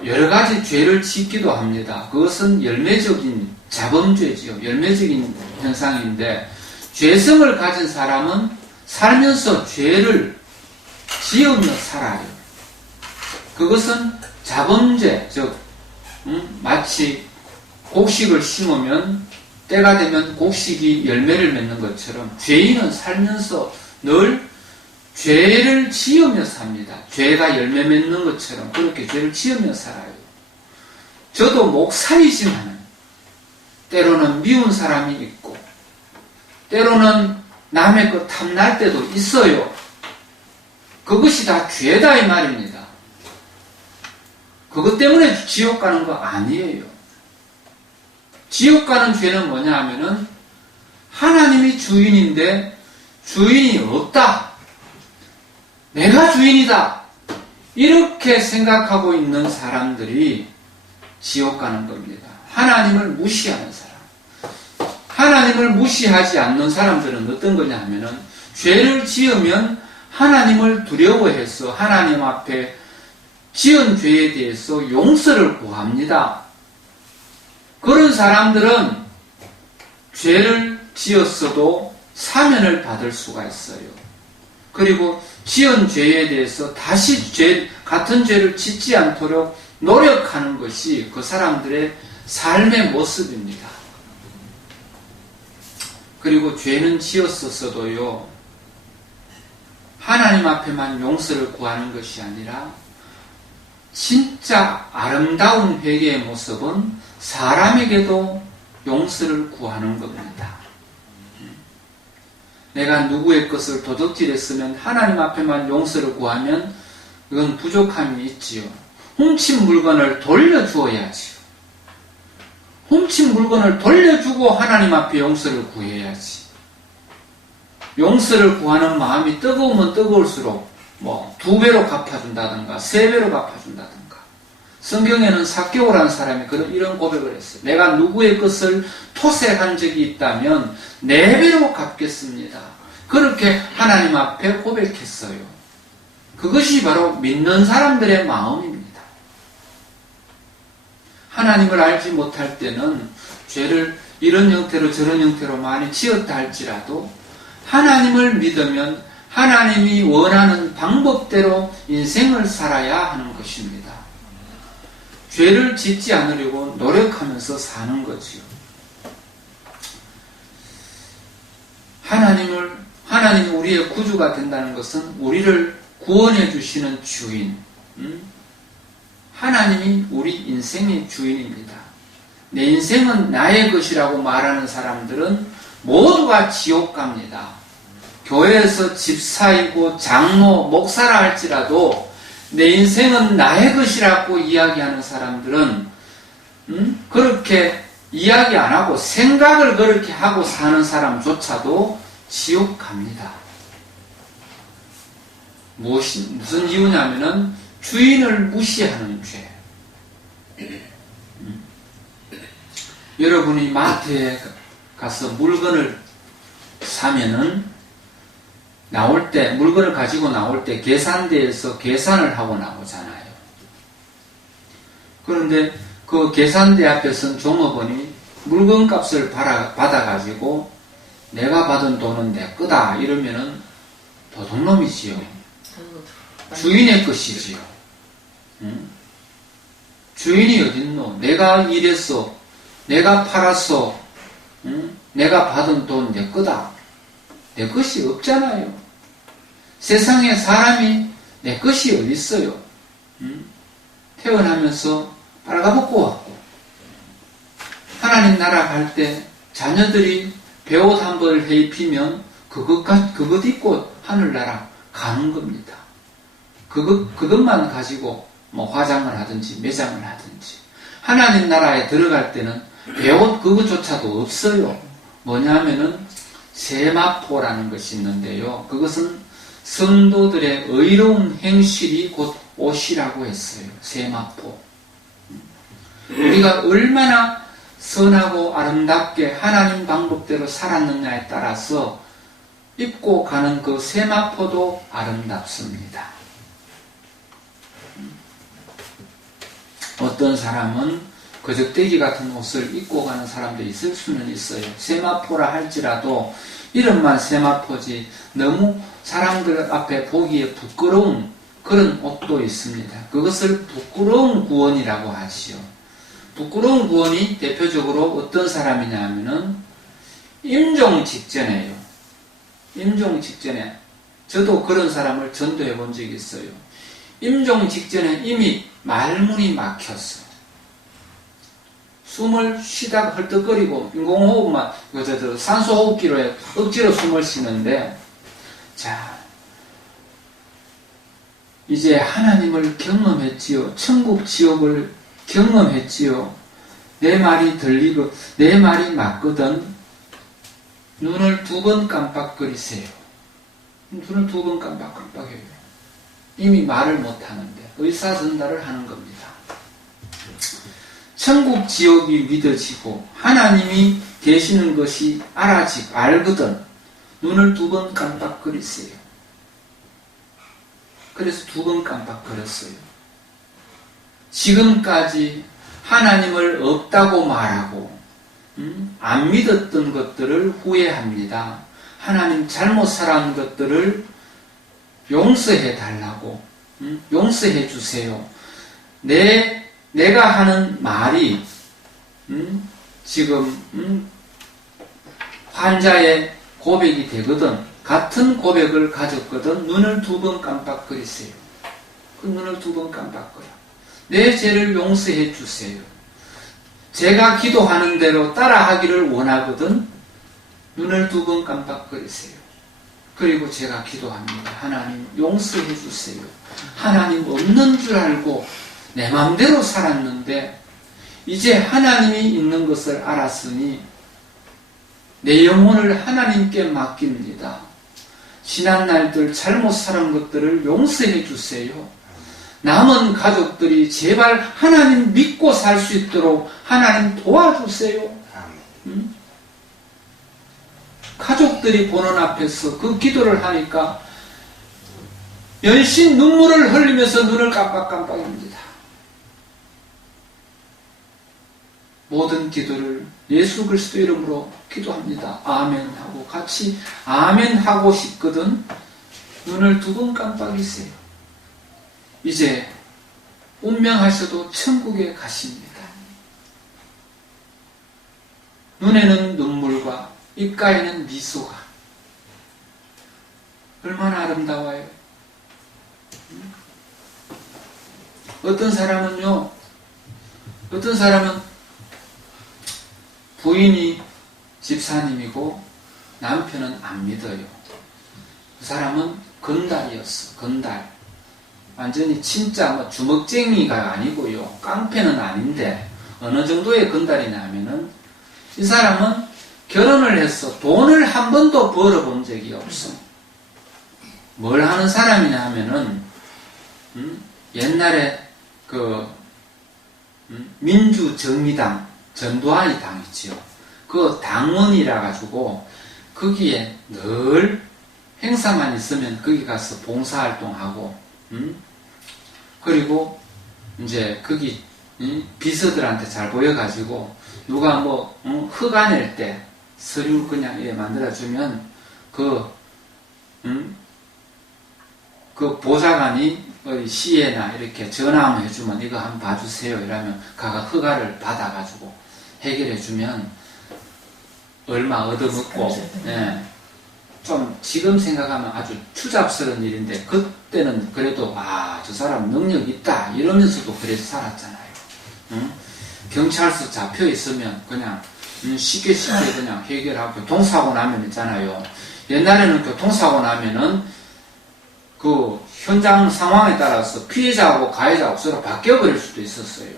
여러 가지 죄를 짓기도 합니다. 그것은 열매적인 자범죄지요. 열매적인 현상인데 죄성을 가진 사람은 살면서 죄를 지으며 살아요. 그것은 자범죄, 즉 마치 곡식을 심으면 때가 되면 곡식이 열매를 맺는 것처럼 죄인은 살면서 늘 죄를 지으며 삽니다. 죄가 열매 맺는 것처럼 그렇게 죄를 지으며 살아요. 저도 목사이지만 때로는 미운 사람이 있고 때로는 남의 것 탐날 때도 있어요. 그것이 다 죄다 이 말입니다. 그것 때문에 지옥 가는 거 아니에요. 지옥 가는 죄는 뭐냐 하면은 하나님이 주인인데 주인이 없다. 내가 주인이다. 이렇게 생각하고 있는 사람들이 지옥 가는 겁니다. 하나님을 무시하는 사람. 하나님을 무시하지 않는 사람들은 어떤 거냐 하면은 죄를 지으면 하나님을 두려워해서 하나님 앞에 지은 죄에 대해서 용서를 구합니다. 그런 사람들은 죄를 지었어도 사면을 받을 수가 있어요. 그리고 지은 죄에 대해서 다시 같은 죄를 짓지 않도록 노력하는 것이 그 사람들의 삶의 모습입니다. 그리고 죄는 지었었어도요, 하나님 앞에만 용서를 구하는 것이 아니라 진짜 아름다운 회개의 모습은 사람에게도 용서를 구하는 겁니다. 내가 누구의 것을 도둑질했으면 하나님 앞에만 용서를 구하면 이건 부족함이 있지요. 훔친 물건을 돌려주어야지요. 훔친 물건을 돌려주고 하나님 앞에 용서를 구해야지. 용서를 구하는 마음이 뜨거우면 뜨거울수록 2배로 갚아준다든가 3배로 갚아준다든가. 성경에는 삭개오라는 사람이 이런 고백을 했어요. 내가 누구의 것을 토색한 적이 있다면 4배로 갚겠습니다. 그렇게 하나님 앞에 고백했어요. 그것이 바로 믿는 사람들의 마음입니다. 하나님을 알지 못할 때는 죄를 이런 형태로 저런 형태로 많이 지었다 할지라도 하나님을 믿으면 하나님이 원하는 방법대로 인생을 살아야 하는 것입니다. 죄를 짓지 않으려고 노력하면서 사는 거지요. 하나님이 우리의 구주가 된다는 것은 우리를 구원해 주시는 주인, 하나님이 우리 인생의 주인입니다. 내 인생은 나의 것이라고 말하는 사람들은 모두가 지옥 갑니다. 교회에서 집사이고 장로, 목사라 할지라도 내 인생은 나의 것이라고 이야기하는 사람들은 그렇게 이야기 안 하고 생각을 그렇게 하고 사는 사람조차도 지옥 갑니다. 무슨 이유냐면은 주인을 무시하는 죄. 여러분이 마트에 가서 물건을 사면은 물건을 가지고 나올 때 계산대에서 계산을 하고 나오잖아요. 그런데 그 계산대 앞에 선 종업원이 물건값을 받아가지고 내가 받은 돈은 내 거다 이러면은 도둑놈이지요. 주인의 것이지요. 주인이 어딨노? 내가 일했어. 내가 팔았어. 내가 받은 돈 내 거다. 내 것이 없잖아요. 세상에 사람이 내 것이 어디 있어요? 태어나면서 빨아먹고 왔고 하나님 나라 갈 때 자녀들이 배옷 한 벌 입히면 그것 입고 하늘나라 가는 겁니다. 그것만 가지고 화장을 하든지 매장을 하든지. 하나님 나라에 들어갈 때는 배옷 그것조차도 없어요. 뭐냐면은 세마포라는 것이 있는데요. 그것은 성도들의 의로운 행실이 곧 옷이라고 했어요. 세마포. 우리가 얼마나 선하고 아름답게 하나님 방법대로 살았느냐에 따라서 입고 가는 그 세마포도 아름답습니다. 어떤 사람은 거적대기 같은 옷을 입고 가는 사람도 있을 수는 있어요. 세마포라 할지라도 이름만 세마포지 너무 사람들 앞에 보기에 부끄러운 그런 옷도 있습니다. 그것을 부끄러운 구원이라고 하지요. 부끄러운 구원이 대표적으로 어떤 사람이냐 하면은 임종 직전에요. 임종 직전에 저도 그런 사람을 전도해 본 적이 있어요. 임종 직전에 이미 말문이 막혔어. 숨을 쉬다가 헐떡거리고 인공호흡만 산소호흡기로 해 억지로 숨을 쉬는데, 자, 이제 하나님을 경험했지요. 천국 지옥을 경험했지요. 내 말이 들리고 내 말이 맞거든. 눈을 2번 깜빡거리세요. 눈을 2번 깜빡깜빡해요. 이미 말을 못하는데 의사 전달을 하는 겁니다. 천국 지옥이 믿어지고 하나님이 계시는 것이 알거든. 눈을 2번 깜빡거리세요. 그래서 2번 깜빡거렸어요. 지금까지 하나님을 없다고 말하고 안 믿었던 것들을 후회합니다. 하나님 잘못 살아온 것들을 용서해 달라고, 용서해 주세요. 내가 하는 말이 지금 환자의 고백이 되거든. 같은 고백을 가졌거든. 눈을 2번 깜빡거리세요. 그 눈을 2번 깜빡거려. 내 죄를 용서해 주세요. 제가 기도하는 대로 따라하기를 원하거든. 눈을 2번 깜빡거리세요. 그리고 제가 기도합니다. 하나님 용서해 주세요. 하나님 없는 줄 알고 내 마음대로 살았는데 이제 하나님이 있는 것을 알았으니 내 영혼을 하나님께 맡깁니다. 지난 날들 잘못 살은 것들을 용서해 주세요. 남은 가족들이 제발 하나님 믿고 살 수 있도록 하나님 도와주세요. 가족들이 보는 앞에서 그 기도를 하니까 연신 눈물을 흘리면서 눈을 깜빡깜빡합니다. 모든 기도를 예수 그리스도 이름으로 기도합니다. 아멘 하고 같이 아멘 하고 싶거든. 눈을 2번 깜빡이세요. 이제 운명하셔도 천국에 가십니다. 눈에는 눈물과 입가에는 미소가 얼마나 아름다워요. 어떤 사람은 부인이 집사님이고 남편은 안 믿어요. 그 사람은 건달이었어. 건달. 완전히 진짜 주먹쟁이가 아니고요. 깡패는 아닌데 어느 정도의 건달이냐 하면은 이 사람은 결혼을 해서 돈을 한 번도 벌어본 적이 없어. 뭘 하는 사람이냐 하면은 옛날에 민주정의당 전두환이 당이지요. 그 당원이라 가지고 거기에 늘 행사만 있으면 거기 가서 봉사활동하고, 그리고 이제 거기 비서들한테 잘 보여가지고 누가 허가 낼 때 서류 그냥 만들어주면 그 보좌관이 어디 시에나 이렇게 전화 한번 해주면 이거 한번 봐주세요 이러면 가가 허가를 받아가지고 해결해주면 얼마 얻어먹고, 좀 지금 생각하면 아주 추잡스러운 일인데 그때는 그래도 저 사람 능력 있다 이러면서도 그래서 살았잖아요. 경찰서 잡혀 있으면 그냥 쉽게 그냥 해결하고, 교통사고 나면 있잖아요. 옛날에는 교통사고 나면은 그 현장 상황에 따라서 피해자하고 가해자하고 서로 바뀌어버릴 수도 있었어요.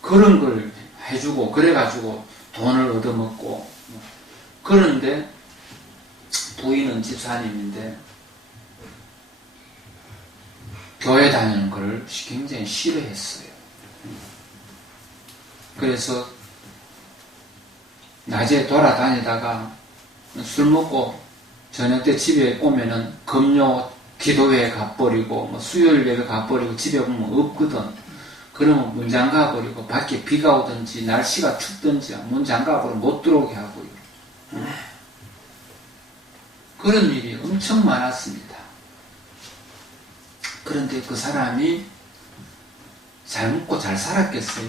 그런 걸 해주고 그래가지고 돈을 얻어먹고. 그런데 부인은 집사님인데 교회 다니는 걸 굉장히 싫어했어요. 그래서 낮에 돌아다니다가 술 먹고 저녁 때 집에 오면은 금요 기도회에 가버리고 수요일 예배 가버리고 집에 오면 없거든. 그러면 문 잠가버리고 밖에 비가 오든지 날씨가 춥든지 문 잠가버리고 못 들어오게 하고요. 그런 일이 엄청 많았습니다. 그런데 그 사람이 잘 먹고 잘 살았겠어요?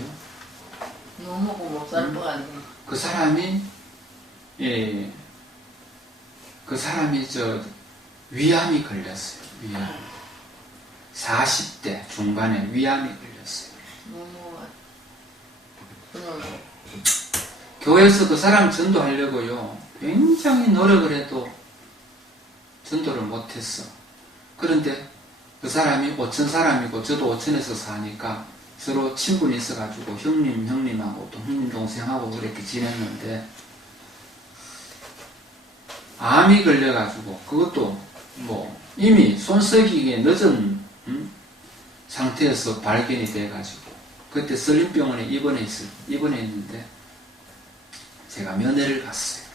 너무 먹고 못 살 거 아니에요. 그 사람이 그 사람이 위암이 걸렸어요. 위암. 40대 중반에 위암이 걸렸어요. 교회에서 그 사람 전도하려고요. 굉장히 노력을 해도 전도를 못했어. 그런데 그 사람이 오천 사람이고 저도 오천에서 사니까 서로 친분이 있어가지고 형님하고 또 형님 동생하고 그렇게 지냈는데 암이 걸려가지고 그것도 이미 손석이기에 늦은 상태에서 발견이 돼가지고 그때 설림병원에 입원했는데 제가 면회를 갔어요.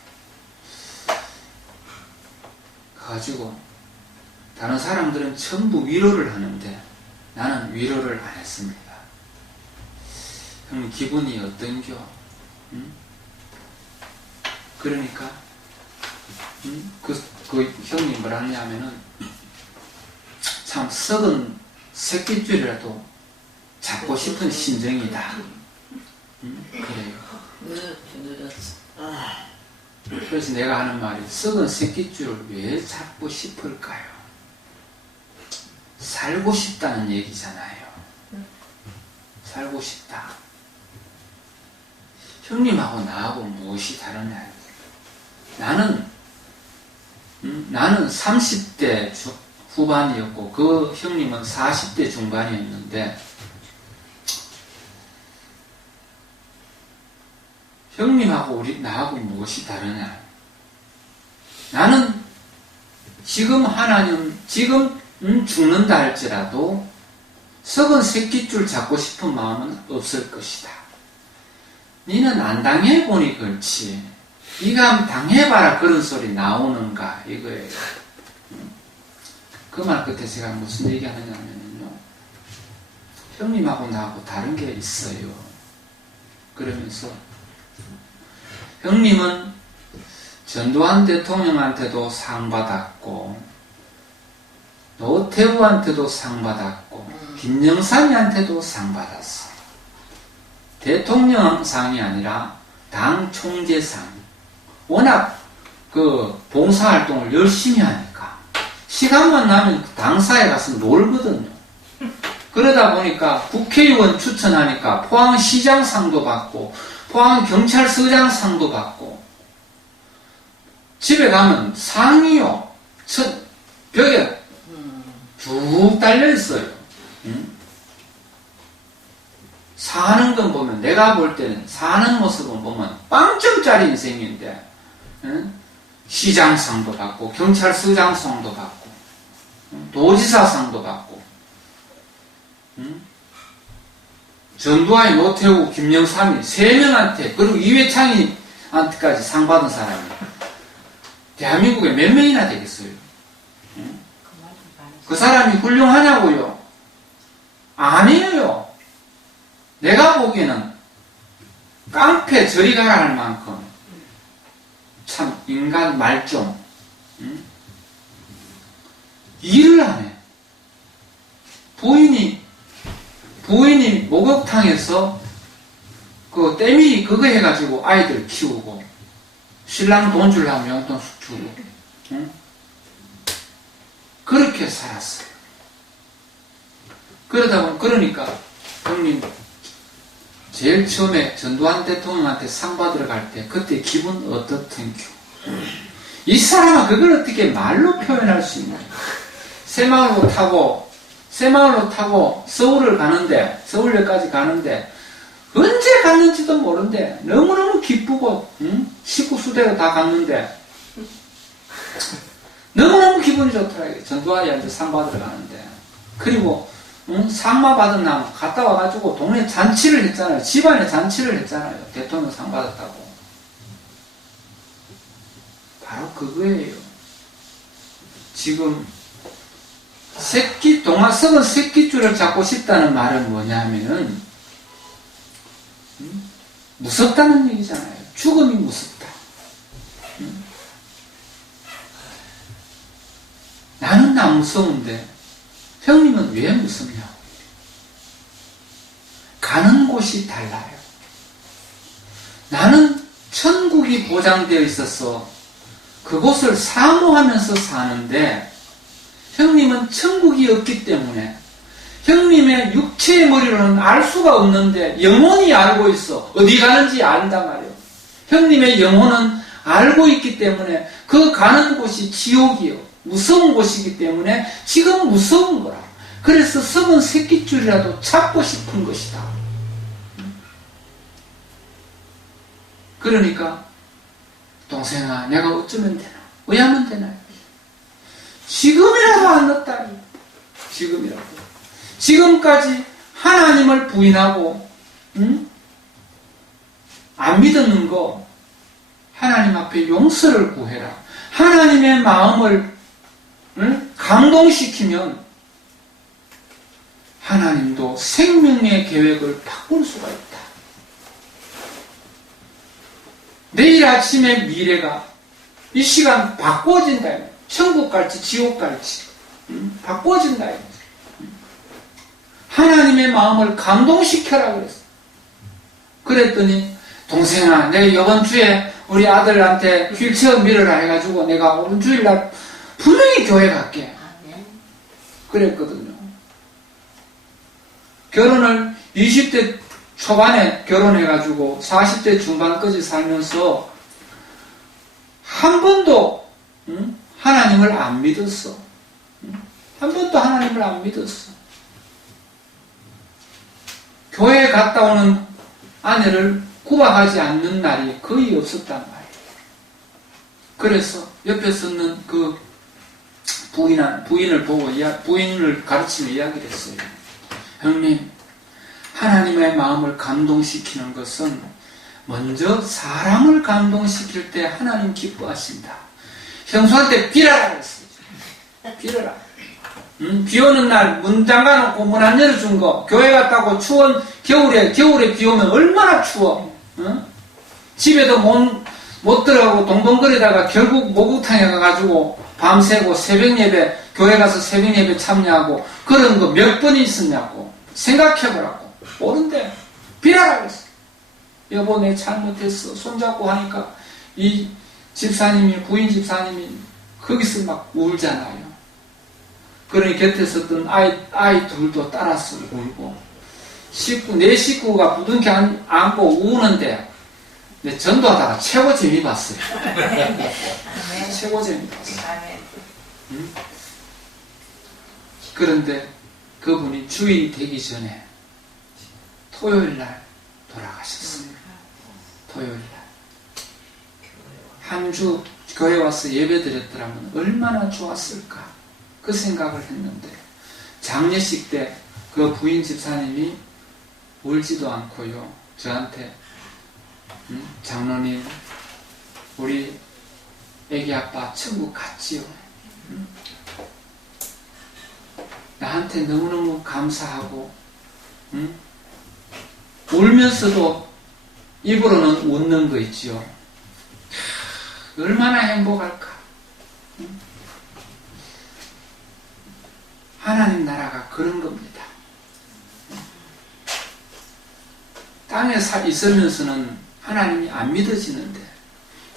가가지고 다른 사람들은 전부 위로를 하는데 나는 위로를 안 했습니다. 형님 기분이 어떤겨? 그러니까 그 형님 뭐라 하냐면은 참 썩은 새끼줄이라도 잡고 싶은 심정이다. 그래요. 그래서 내가 하는 말이 썩은 새끼줄을 왜 잡고 싶을까요? 살고 싶다는 얘기잖아요. 살고 싶다. 형님하고 나하고 무엇이 다르냐? 나는 30대 후반이었고 그 형님은 40대 중반이었는데 형님하고 나하고 무엇이 다르냐? 나는 지금 죽는다 할지라도 썩은 새끼줄 잡고 싶은 마음은 없을 것이다. 니는 안 당해보니 그렇지. 니가 한번 당해봐라 그런 소리 나오는가 이거예요. 그 말 끝에 제가 무슨 얘기 하느냐면요. 형님하고 나하고 다른 게 있어요. 그러면서 형님은 전두환 대통령한테도 상 받았고 노태우한테도 상 받았고 김영삼이한테도 상 받았어요. 대통령상이 아니라 당 총재상. 워낙 봉사활동을 열심히 하니까 시간만 나면 당사에 가서 놀거든요. 그러다 보니까 국회의원 추천하니까 포항시장상도 받고 포항경찰서장상도 받고 집에 가면 상이요 벽에 쭉 달려있어요. 사는 건 보면 내가 볼 때는 사는 모습은 보면 빵점짜리 인생인데 시장상도 받고 경찰서장상도 받고 도지사상도 받고 전두환, 노태우, 김영삼이 3명한테 그리고 이회창이한테까지 상 받은 사람이 대한민국에 몇 명이나 되겠어요? 그 사람이 훌륭하냐고요? 아니에요. 내가 보기에는 깡패 저리 가라 할 만큼 참 인간 말종 일을 안 해. 부인이 목욕탕에서 그 때밀이 그거 해가지고 아이들 키우고 신랑 돈 주려면 용돈 주고 그렇게 살았어요. 그러니까 형님 제일 처음에 전두환 대통령한테 상 받으러 갈 때 그때 기분 어떻던겨? 이 사람은 그걸 어떻게 말로 표현할 수 있냐? 새마을로 타고 서울역까지 가는데 언제 갔는지도 모르는데 너무너무 기쁘고 식구수대로 다 갔는데 너무너무 기분이 좋더라고요. 전두환이한테 상 받으러 가는데 그리고 상마 받은 날 갔다 와가지고 동네 잔치를 했잖아요. 집안에 잔치를 했잖아요. 대통령 상 받았다고. 바로 그거예요. 지금 썩은 새끼줄을 잡고 싶다는 말은 뭐냐면은 무섭다는 얘기잖아요. 죽음이 무섭다. 나는 안 무서운데 형님은 왜 무섭냐고. 가는 곳이 달라요. 나는 천국이 보장되어 있어서 그곳을 사모하면서 사는데 형님은 천국이 없기 때문에 형님의 육체의 머리로는 알 수가 없는데 영혼이 알고 있어. 어디 가는지 안단 말이에요. 형님의 영혼은 알고 있기 때문에 그 가는 곳이 지옥이요. 무서운 곳이기 때문에 지금 무서운 거라. 그래서 썩은 새끼줄이라도 잡고 싶은 것이다. 그러니까 동생아 내가 어쩌면 되나? 왜 하면 되나? 지금이라도 안 넣었다. 지금이라도. 지금까지 하나님을 부인하고 안 믿었는 거 하나님 앞에 용서를 구해라. 하나님의 마음을 감동시키면 하나님도 생명의 계획을 바꿀 수가 있다. 내일 아침의 미래가 이 시간 바꿔진다. 천국 갈지 지옥 갈지 바꿔진다. 하나님의 마음을 감동시켜라 그랬어. 그랬더니 동생아 내가 이번 주에 우리 아들한테 휠체어 밀어라 해가지고 내가 오늘 주일날 분명히 교회 갈게. 그랬거든요. 결혼을 20대 초반에 결혼해가지고 40대 중반까지 살면서 한 번도 하나님을 안 믿었어. 한 번도 하나님을 안 믿었어. 교회에 갔다 오는 아내를 구박하지 않는 날이 거의 없었단 말이에요. 그래서 옆에 서는 그 부인을 보고 부인을 가르치며 이야기를 했어요. 형님, 하나님의 마음을 감동시키는 것은 먼저 사람을 감동시킬 때 하나님 기뻐하신다. 형수한테 빌어라 그랬어요. 빌어라. 비 오는 날 문 잠가놓고 문 안 열어준 거, 교회 갔다고 겨울에 비 오면 얼마나 추워. 집에도 못 들어가고 동동거리다가 결국 목욕탕에 가가지고 밤새고 새벽 예배, 교회 가서 새벽 예배 참여하고 그런 거 몇 번이 있었냐고 생각해보라고. 옳은데 빌어라 그랬어. 여보 내 잘못했어. 손잡고 하니까 이 집사님이 부인 집사님이 거기서 막 울잖아요. 그러니 곁에 있었던 아이 둘도 따라서 울고 내 식구가 부둥켜 안고 우는데 전도하다가 최고 재미 봤어요. 최고 재미 봤어요. 그런데 그분이 주일이 되기 전에 토요일날 돌아가셨어요. 토요일날 한 주 교회 와서 예배 드렸더라면 얼마나 좋았을까 그 생각을 했는데 장례식 때 그 부인 집사님이 울지도 않고요 저한테 장로님 우리 애기 아빠 천국 갔지요. 나한테 너무너무 감사하고 울면서도 입으로는 웃는 거 있지요. 얼마나 행복할까. 하나님 나라가 그런 겁니다. 땅에 있으면서는 하나님이 안 믿어지는데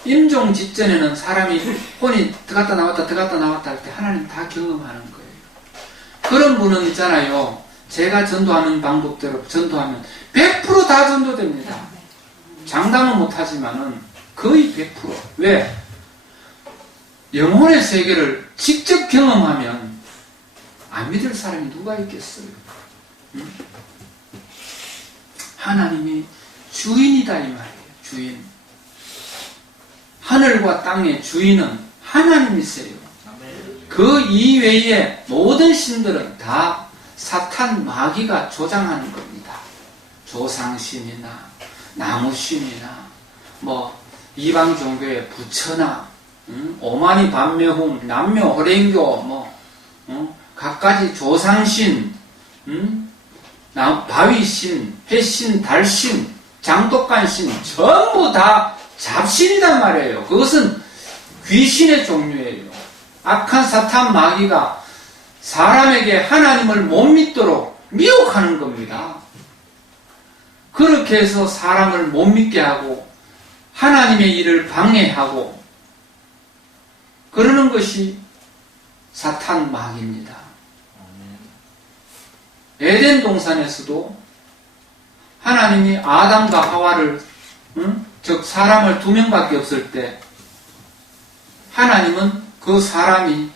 임종 직전에는 사람이 혼이 들어갔다 나왔다 할 때 하나님 다 경험하는 거예요. 그런 분은 있잖아요. 제가 전도하는 방법대로 전도하면 100% 다 전도됩니다. 장담은 못하지만은 거의 100%. 왜? 영혼의 세계를 직접 경험하면 안 믿을 사람이 누가 있겠어요? 하나님이 주인이다 이 말이에요. 주인. 하늘과 땅의 주인은 하나님이세요. 그 이외의 모든 신들은 다 사탄 마귀가 조장하는 겁니다. 조상신이나 나무신이나 이방 종교의 부처나 오마니 반매홈 남묘 호랭교 갖가지 조상신 바위신 해신 달신 장독간신 전부 다 잡신이란 말이에요. 그것은 귀신의 종류예요. 악한 사탄 마귀가 사람에게 하나님을 못 믿도록 미혹하는 겁니다. 그렇게 해서 사람을 못 믿게 하고 하나님의 일을 방해하고 그러는 것이 사탄 마귀입니다. 에덴 동산에서도 하나님이 아담과 하와를, 즉 사람을 2명밖에 없을 때 하나님은 그 사람이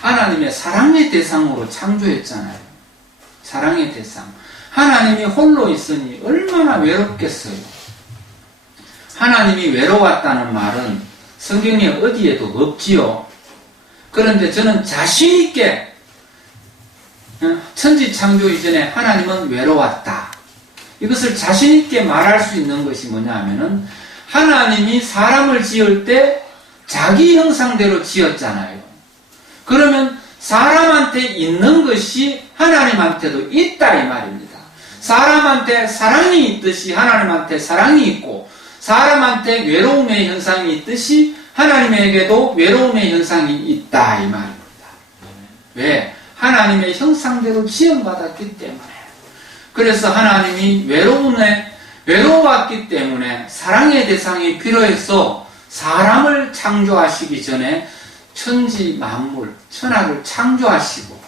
하나님의 사랑의 대상으로 창조했잖아요. 사랑의 대상. 하나님이 홀로 있으니 얼마나 외롭겠어요. 하나님이 외로웠다는 말은 성경에 어디에도 없지요. 그런데 저는 자신 있게 천지 창조 이전에 하나님은 외로웠다. 이것을 자신 있게 말할 수 있는 것이 뭐냐 하면은 하나님이 사람을 지을 때 자기 형상대로 지었잖아요. 그러면 사람한테 있는 것이 하나님한테도 있다 이 말입니다. 사람한테 사랑이 있듯이 하나님한테 사랑이 있고, 사람한테 외로움의 현상이 있듯이 하나님에게도 외로움의 현상이 있다 이 말입니다. 왜? 하나님의 형상대로 지음받았기 때문에. 그래서 하나님이 외로웠기 때문에 사랑의 대상이 필요해서 사람을 창조하시기 전에 천지 만물, 천하를 창조하시고,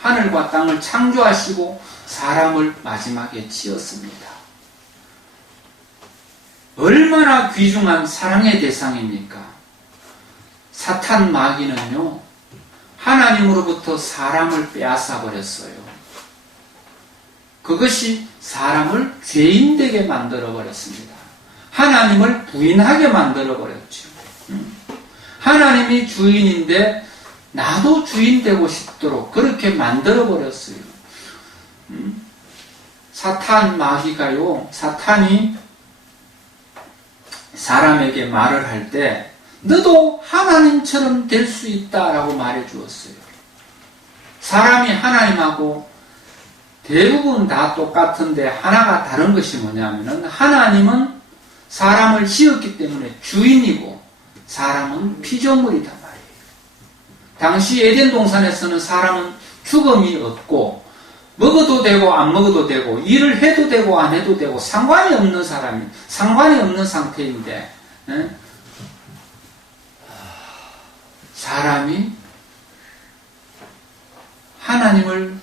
하늘과 땅을 창조하시고 사람을 마지막에 지었습니다. 얼마나 귀중한 사랑의 대상입니까? 사탄 마귀는요, 하나님으로부터 사람을 빼앗아 버렸어요. 그것이 사람을 죄인되게 만들어 버렸습니다. 하나님을 부인하게 만들어 버렸죠. 하나님이 주인인데 나도 주인 되고 싶도록 그렇게 만들어 버렸어요. 사탄 마귀가요, 사탄이 사람에게 말을 할 때 너도 하나님처럼 될 수 있다라고 말해 주었어요. 사람이 하나님하고 대부분 다 똑같은데 하나가 다른 것이 뭐냐면은 하나님은 사람을 지었기 때문에 주인이고 사람은 피조물이단 말이에요. 당시 에덴 동산에서는 사람은 죽음이 없고 먹어도 되고 안 먹어도 되고 일을 해도 되고 안 해도 되고 상관이 없는 상태인데, 사람이 하나님을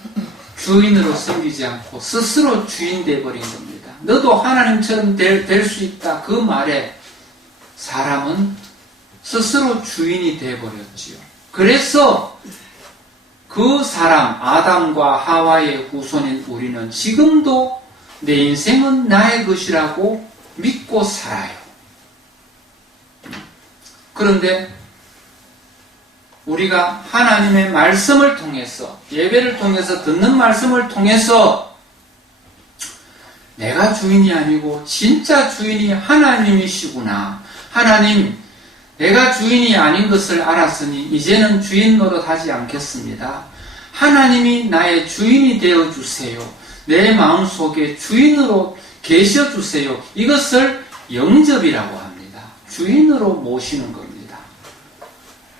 주인으로 섬기지 않고 스스로 주인 되어버린 겁니다. 너도 하나님처럼 될 수 있다. 그 말에 사람은 스스로 주인이 되어버렸지요. 그래서 그 사람, 아담과 하와의 후손인 우리는 지금도 내 인생은 나의 것이라고 믿고 살아요. 그런데 우리가 하나님의 말씀을 통해서, 예배를 통해서, 듣는 말씀을 통해서 내가 주인이 아니고 진짜 주인이 하나님이시구나. 하나님, 내가 주인이 아닌 것을 알았으니 이제는 주인 노릇하지 않겠습니다. 하나님이 나의 주인이 되어주세요. 내 마음속에 주인으로 계셔주세요. 이것을 영접이라고 합니다. 주인으로 모시는 겁니다.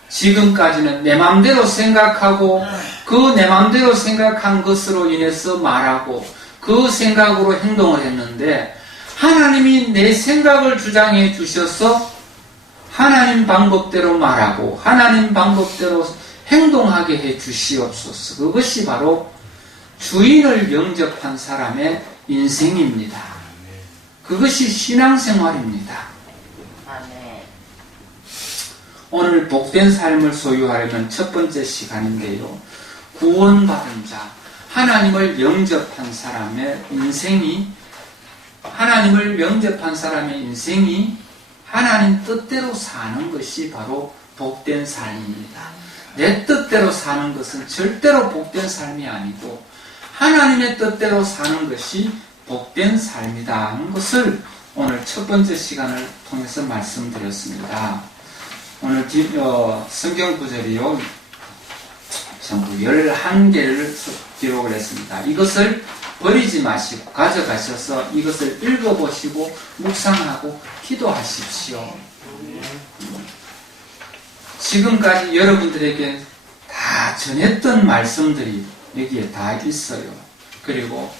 지금까지는 내 마음대로 생각하고 그 내 마음대로 생각한 것으로 인해서 말하고 그 생각으로 행동을 했는데, 하나님이 내 생각을 주장해 주셔서 하나님 방법대로 말하고 하나님 방법대로 행동하게 해 주시옵소서. 그것이 바로 주인을 영접한 사람의 인생입니다. 그것이 신앙생활입니다. 오늘 복된 삶을 소유하려면 첫 번째 시간인데요, 구원받은 자, 하나님을 영접한 사람의 인생이 하나님 뜻대로 사는 것이 바로 복된 삶입니다. 내 뜻대로 사는 것은 절대로 복된 삶이 아니고 하나님의 뜻대로 사는 것이 복된 삶이다 하는 것을 오늘 첫 번째 시간을 통해서 말씀드렸습니다. 오늘 성경 구절이요, 전부 11개를 기록을 했습니다. 이것을 버리지 마시고 가져가셔서 이것을 읽어보시고 묵상하고 기도하십시오. 지금까지 여러분들에게 다 전했던 말씀들이 여기에 다 있어요. 그리고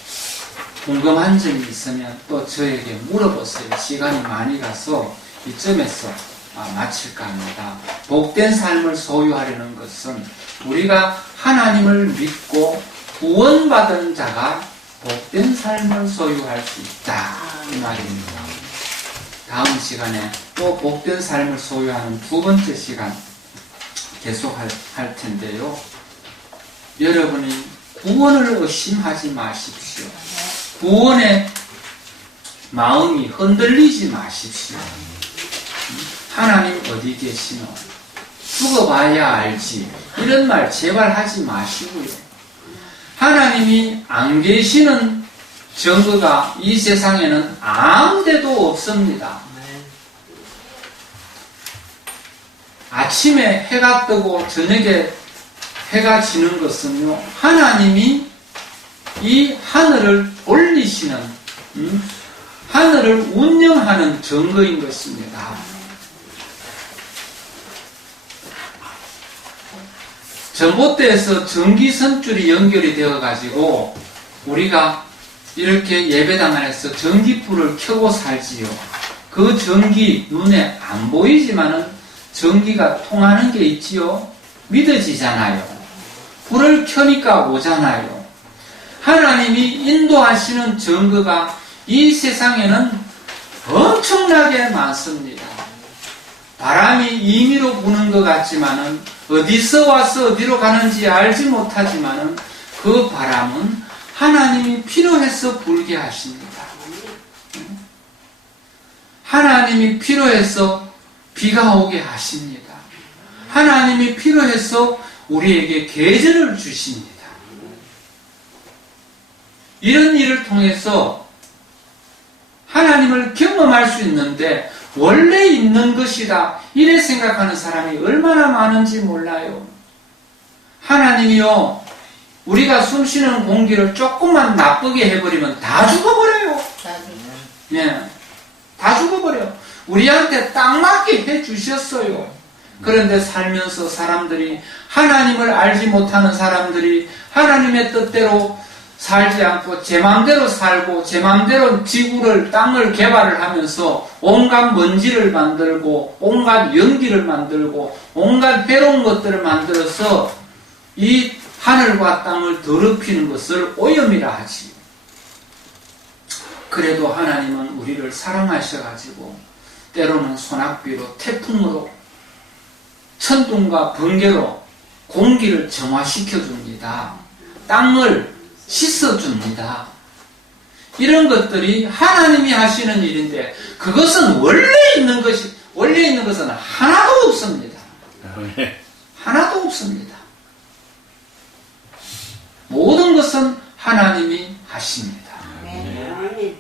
궁금한 점이 있으면 또 저에게 물어보세요. 시간이 많이 가서 이점에서 마칠까 합니다. 복된 삶을 소유하려는 것은 우리가 하나님을 믿고 구원받은 자가 복된 삶을 소유할 수 있다 이 말입니다. 다음 시간에 또 복된 삶을 소유하는 두 번째 시간 계속할 텐데요. 여러분이 구원을 의심하지 마십시오. 구원의 마음이 흔들리지 마십시오. 하나님 어디 계시노? 죽어봐야 알지. 이런 말 제발 하지 마시고요. 하나님이 안 계시는 증거가 이 세상에는 아무데도 없습니다. 아침에 해가 뜨고 저녁에 해가 지는 것은요, 하나님이 이 하늘을 돌리시는, 하늘을 운영하는 증거인 것입니다. 전봇대에서 전기선줄이 연결이 되어가지고 우리가 이렇게 예배당 안에서 전기불을 켜고 살지요. 그 전기 눈에 안 보이지만은 전기가 통하는 게 있지요. 믿어지잖아요. 불을 켜니까 오잖아요. 하나님이 인도하시는 증거가 이 세상에는 엄청나게 많습니다. 바람이 임의로 부는 것 같지만은 어디서 와서 어디로 가는지 알지 못하지만은 그 바람은 하나님이 필요해서 불게 하십니다. 하나님이 필요해서 비가 오게 하십니다. 하나님이 필요해서 우리에게 계절을 주십니다. 이런 일을 통해서 하나님을 경험할 수 있는데 원래 있는 것이다 이래 생각하는 사람이 얼마나 많은지 몰라요. 하나님이요, 우리가 숨쉬는 공기를 조금만 나쁘게 해버리면 다 죽어버려요. 예, 다 죽어버려. 우리한테 딱 맞게 해주셨어요. 그런데 살면서 사람들이, 하나님을 알지 못하는 사람들이 하나님의 뜻대로 살지 않고 제 마음대로 살고 제 마음대로 지구를, 땅을 개발을 하면서 온갖 먼지를 만들고 온갖 연기를 만들고 온갖 해로운 것들을 만들어서 이 하늘과 땅을 더럽히는 것을 오염이라 하지. 그래도 하나님은 우리를 사랑하셔가지고 때로는 소낙비로, 태풍으로, 천둥과 번개로 공기를 정화시켜줍니다. 땅을 씻어줍니다. 이런 것들이 하나님이 하시는 일인데 그것은 원래 있는 것은 하나도 없습니다. 하나도 없습니다. 모든 것은 하나님이 하십니다. 네.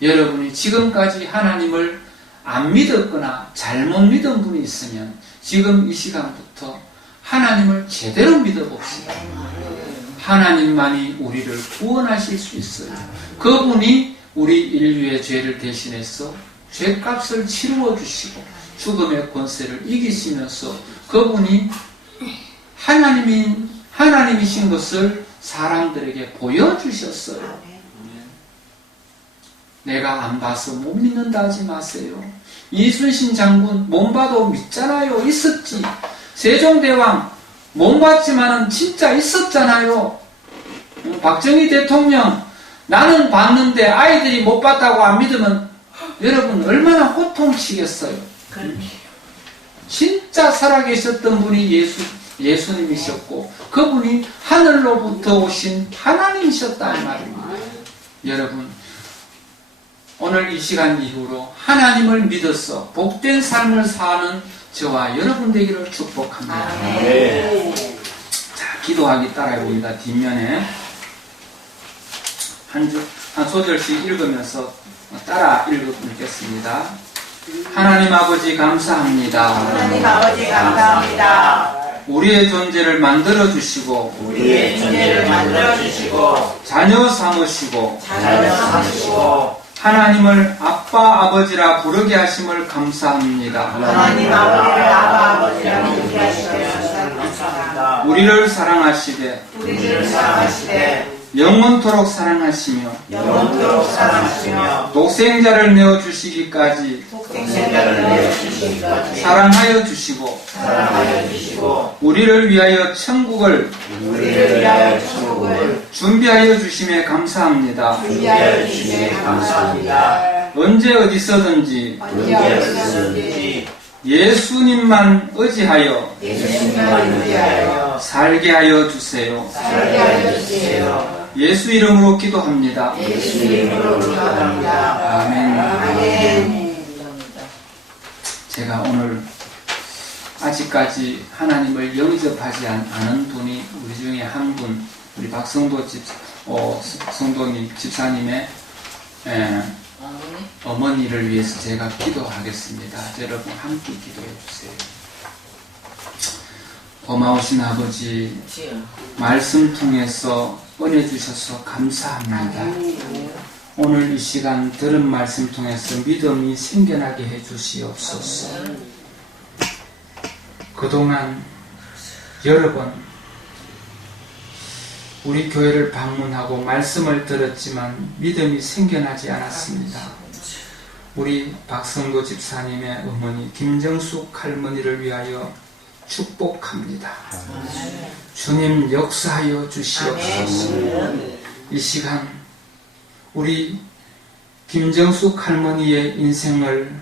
여러분이 지금까지 하나님을 안 믿었거나 잘못 믿은 분이 있으면 지금 이 시간부터 하나님을 제대로 믿어봅시다. 하나님만이 우리를 구원하실 수 있어요. 그분이 우리 인류의 죄를 대신해서 죄값을 치루어 주시고 죽음의 권세를 이기시면서 그분이 하나님이신 것을 사람들에게 보여주셨어요. 내가 안 봐서 못 믿는다 하지 마세요. 이순신 장군 몸 봐도 믿잖아요. 있었지. 세종대왕 몸 봤지만은 진짜 있었잖아요. 박정희 대통령 나는 봤는데 아이들이 못 봤다고 안 믿으면 여러분 얼마나 호통치겠어요. 진짜 살아계셨던 분이 예수님이셨고 그분이 하늘로부터 오신 하나님이셨다 이 말입니다. 여러분 오늘 이 시간 이후로 하나님을 믿어서 복된 삶을 사는 저와 여러분 되기를 축복합니다. 자, 기도하기 따라해봅니다. 뒷면에 한 소절씩 읽으면서 따라 읽겠습니다. 하나님 아버지 감사합니다. 하나님 아버지 감사합니다. 우리의 존재를 만들어 주시고 우리의 존재를 만들어 주시고 자녀 삼으시고 하나님을 아빠 아버지라 부르게 하심을 감사합니다. 하나님 아버지를 아빠 아버지라 부르게 하시며 감사합니다. 우리를 사랑하시되 우리를 사랑하시되 영원토록 사랑하시며 영원토록 사랑하시며 독생자를 내어주시기까지 독생자를 내어주시기까지 사랑하여 주시고 사랑하여 주시고 우리를 위하여 천국을 우리를 위하여 천국을 준비하여 주심에 감사합니다. 준비하여 주시에 감사합니다. 언제 어디서든지 언제 어디서든지 예수님만 의지하여 예수님만 위하여 살게 하여 주세요. 살게 하여 주세요. 예수 이름으로 기도합니다. 예수 이름으로 기도합니다. 아멘. 아멘. 제가 오늘 아직까지 하나님을 영접하지 않은 분이 우리 중에 한 분, 우리 박성도 성도님 집사님의 어머니를 위해서 제가 기도하겠습니다. 여러분 함께 기도해 주세요. 고마우신 아버지, 말씀 통해서 은혜 주셔서 감사합니다. 오늘 이 시간 들은 말씀 통해서 믿음이 생겨나게 해 주시옵소서. 그동안 여러 번 우리 교회를 방문하고 말씀을 들었지만 믿음이 생겨나지 않았습니다. 우리 박성도 집사님의 어머니 김정숙 할머니를 위하여 축복합니다. 주님 역사하여 주시옵소서. 이 시간 우리 김정숙 할머니의 인생을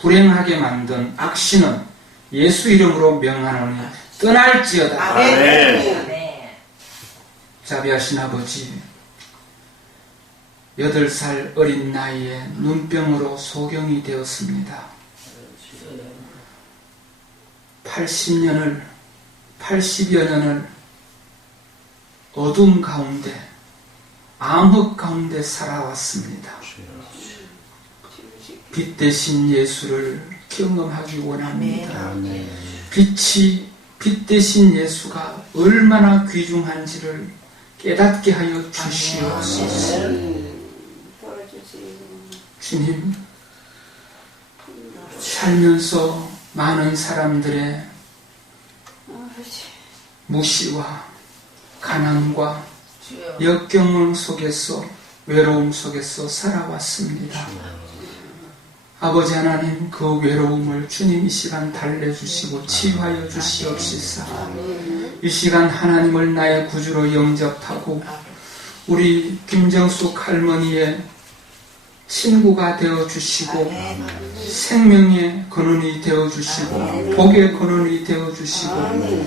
불행하게 만든 악신은 예수 이름으로 명하노니 떠날지어다. 자비하신 아버지, 8살 어린 나이에 눈병으로 소경이 되었습니다. 80여 년을 어둠 가운데, 암흑 가운데 살아왔습니다. 빛 대신 예수를 경험하기 원합니다. 빛 대신 예수가 얼마나 귀중한지를 깨닫게 하여 주시옵소서. 주님, 살면서 많은 사람들의 무시와 가난과 역경을 속에서, 외로움 속에서 살아왔습니다. 아버지 하나님, 그 외로움을 주님 이 시간 달래주시고 치유하여 주시옵시사. 이 시간 하나님을 나의 구주로 영접하고 우리 김정숙 할머니의 친구가 되어주시고 생명의 근원이 되어주시고 복의 근원이 되어주시고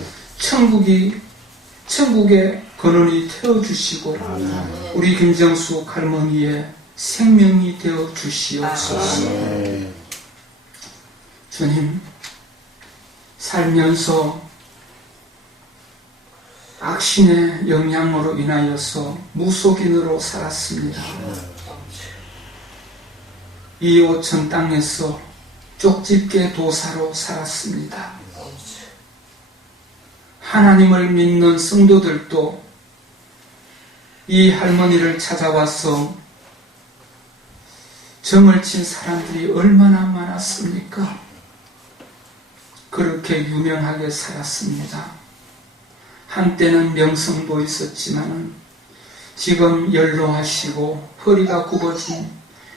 천국의 근원이 되어주시고 우리 김정숙 할머니의 생명이 되어 주시옵소서. 주님, 살면서 악신의 영향으로 인하여서 무속인으로 살았습니다. 이 오천 땅에서 쪽집게 도사로 살았습니다. 하나님을 믿는 성도들도 이 할머니를 찾아와서 점을 친 사람들이 얼마나 많았습니까? 그렇게 유명하게 살았습니다. 한때는 명성도 있었지만 지금 연로하시고 허리가 굽어진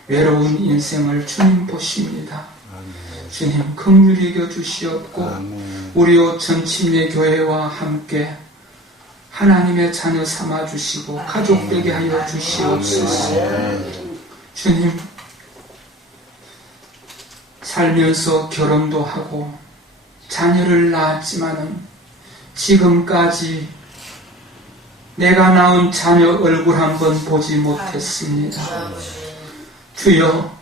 외로운 인생을 주님 보십니다. 주님 긍휼히 여겨 주시옵고 우리 오천 침례교회와 함께 하나님의 자녀 삼아 주시고 가족 되게 하여 주시옵소서. 주님, 살면서 결혼도 하고 자녀를 낳았지만은 지금까지 내가 낳은 자녀 얼굴 한번 보지 못했습니다. 주여,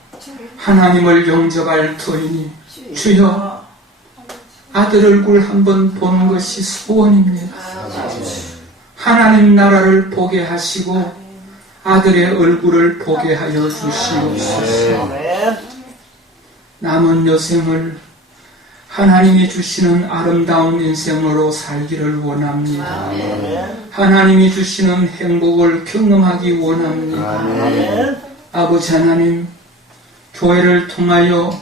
하나님을 영접할 터이니 주여, 아들 얼굴 한번 보는 것이 소원입니다. 하나님 나라를 보게 하시고 아들의 얼굴을 보게 하여 주시옵소서. 남은 여생을 하나님이 주시는 아름다운 인생으로 살기를 원합니다. 하나님이 주시는 행복을 경험하기 원합니다. 아버지 하나님, 교회를 통하여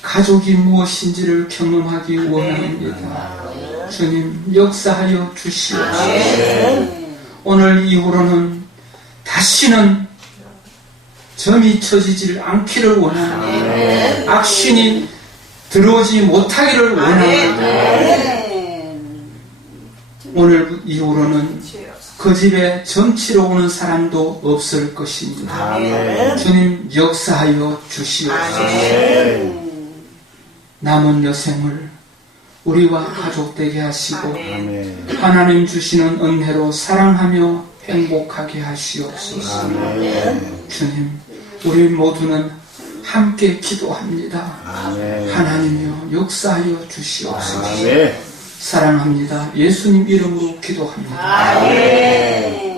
가족이 무엇인지를 경험하기 원합니다. 주님, 역사하여 주시옵소서. 오늘 이후로는 다시는 점이 쳐지질 않기를 원합니다. 아멘. 악신이 들어오지 못하기를 원합니다. 오늘 이후로는 그 집에 점치러 오는 사람도 없을 것입니다. 주님 역사하여 주시옵소서. 남은 여생을 우리와 가족되게 하시고 하나님 주시는 은혜로 사랑하며 행복하게 하시옵소서. 주님, 우리 모두는 함께 기도합니다. 하나님이여 역사하여 주시옵소서. 사랑합니다. 예수님 이름으로 기도합니다. 아멘.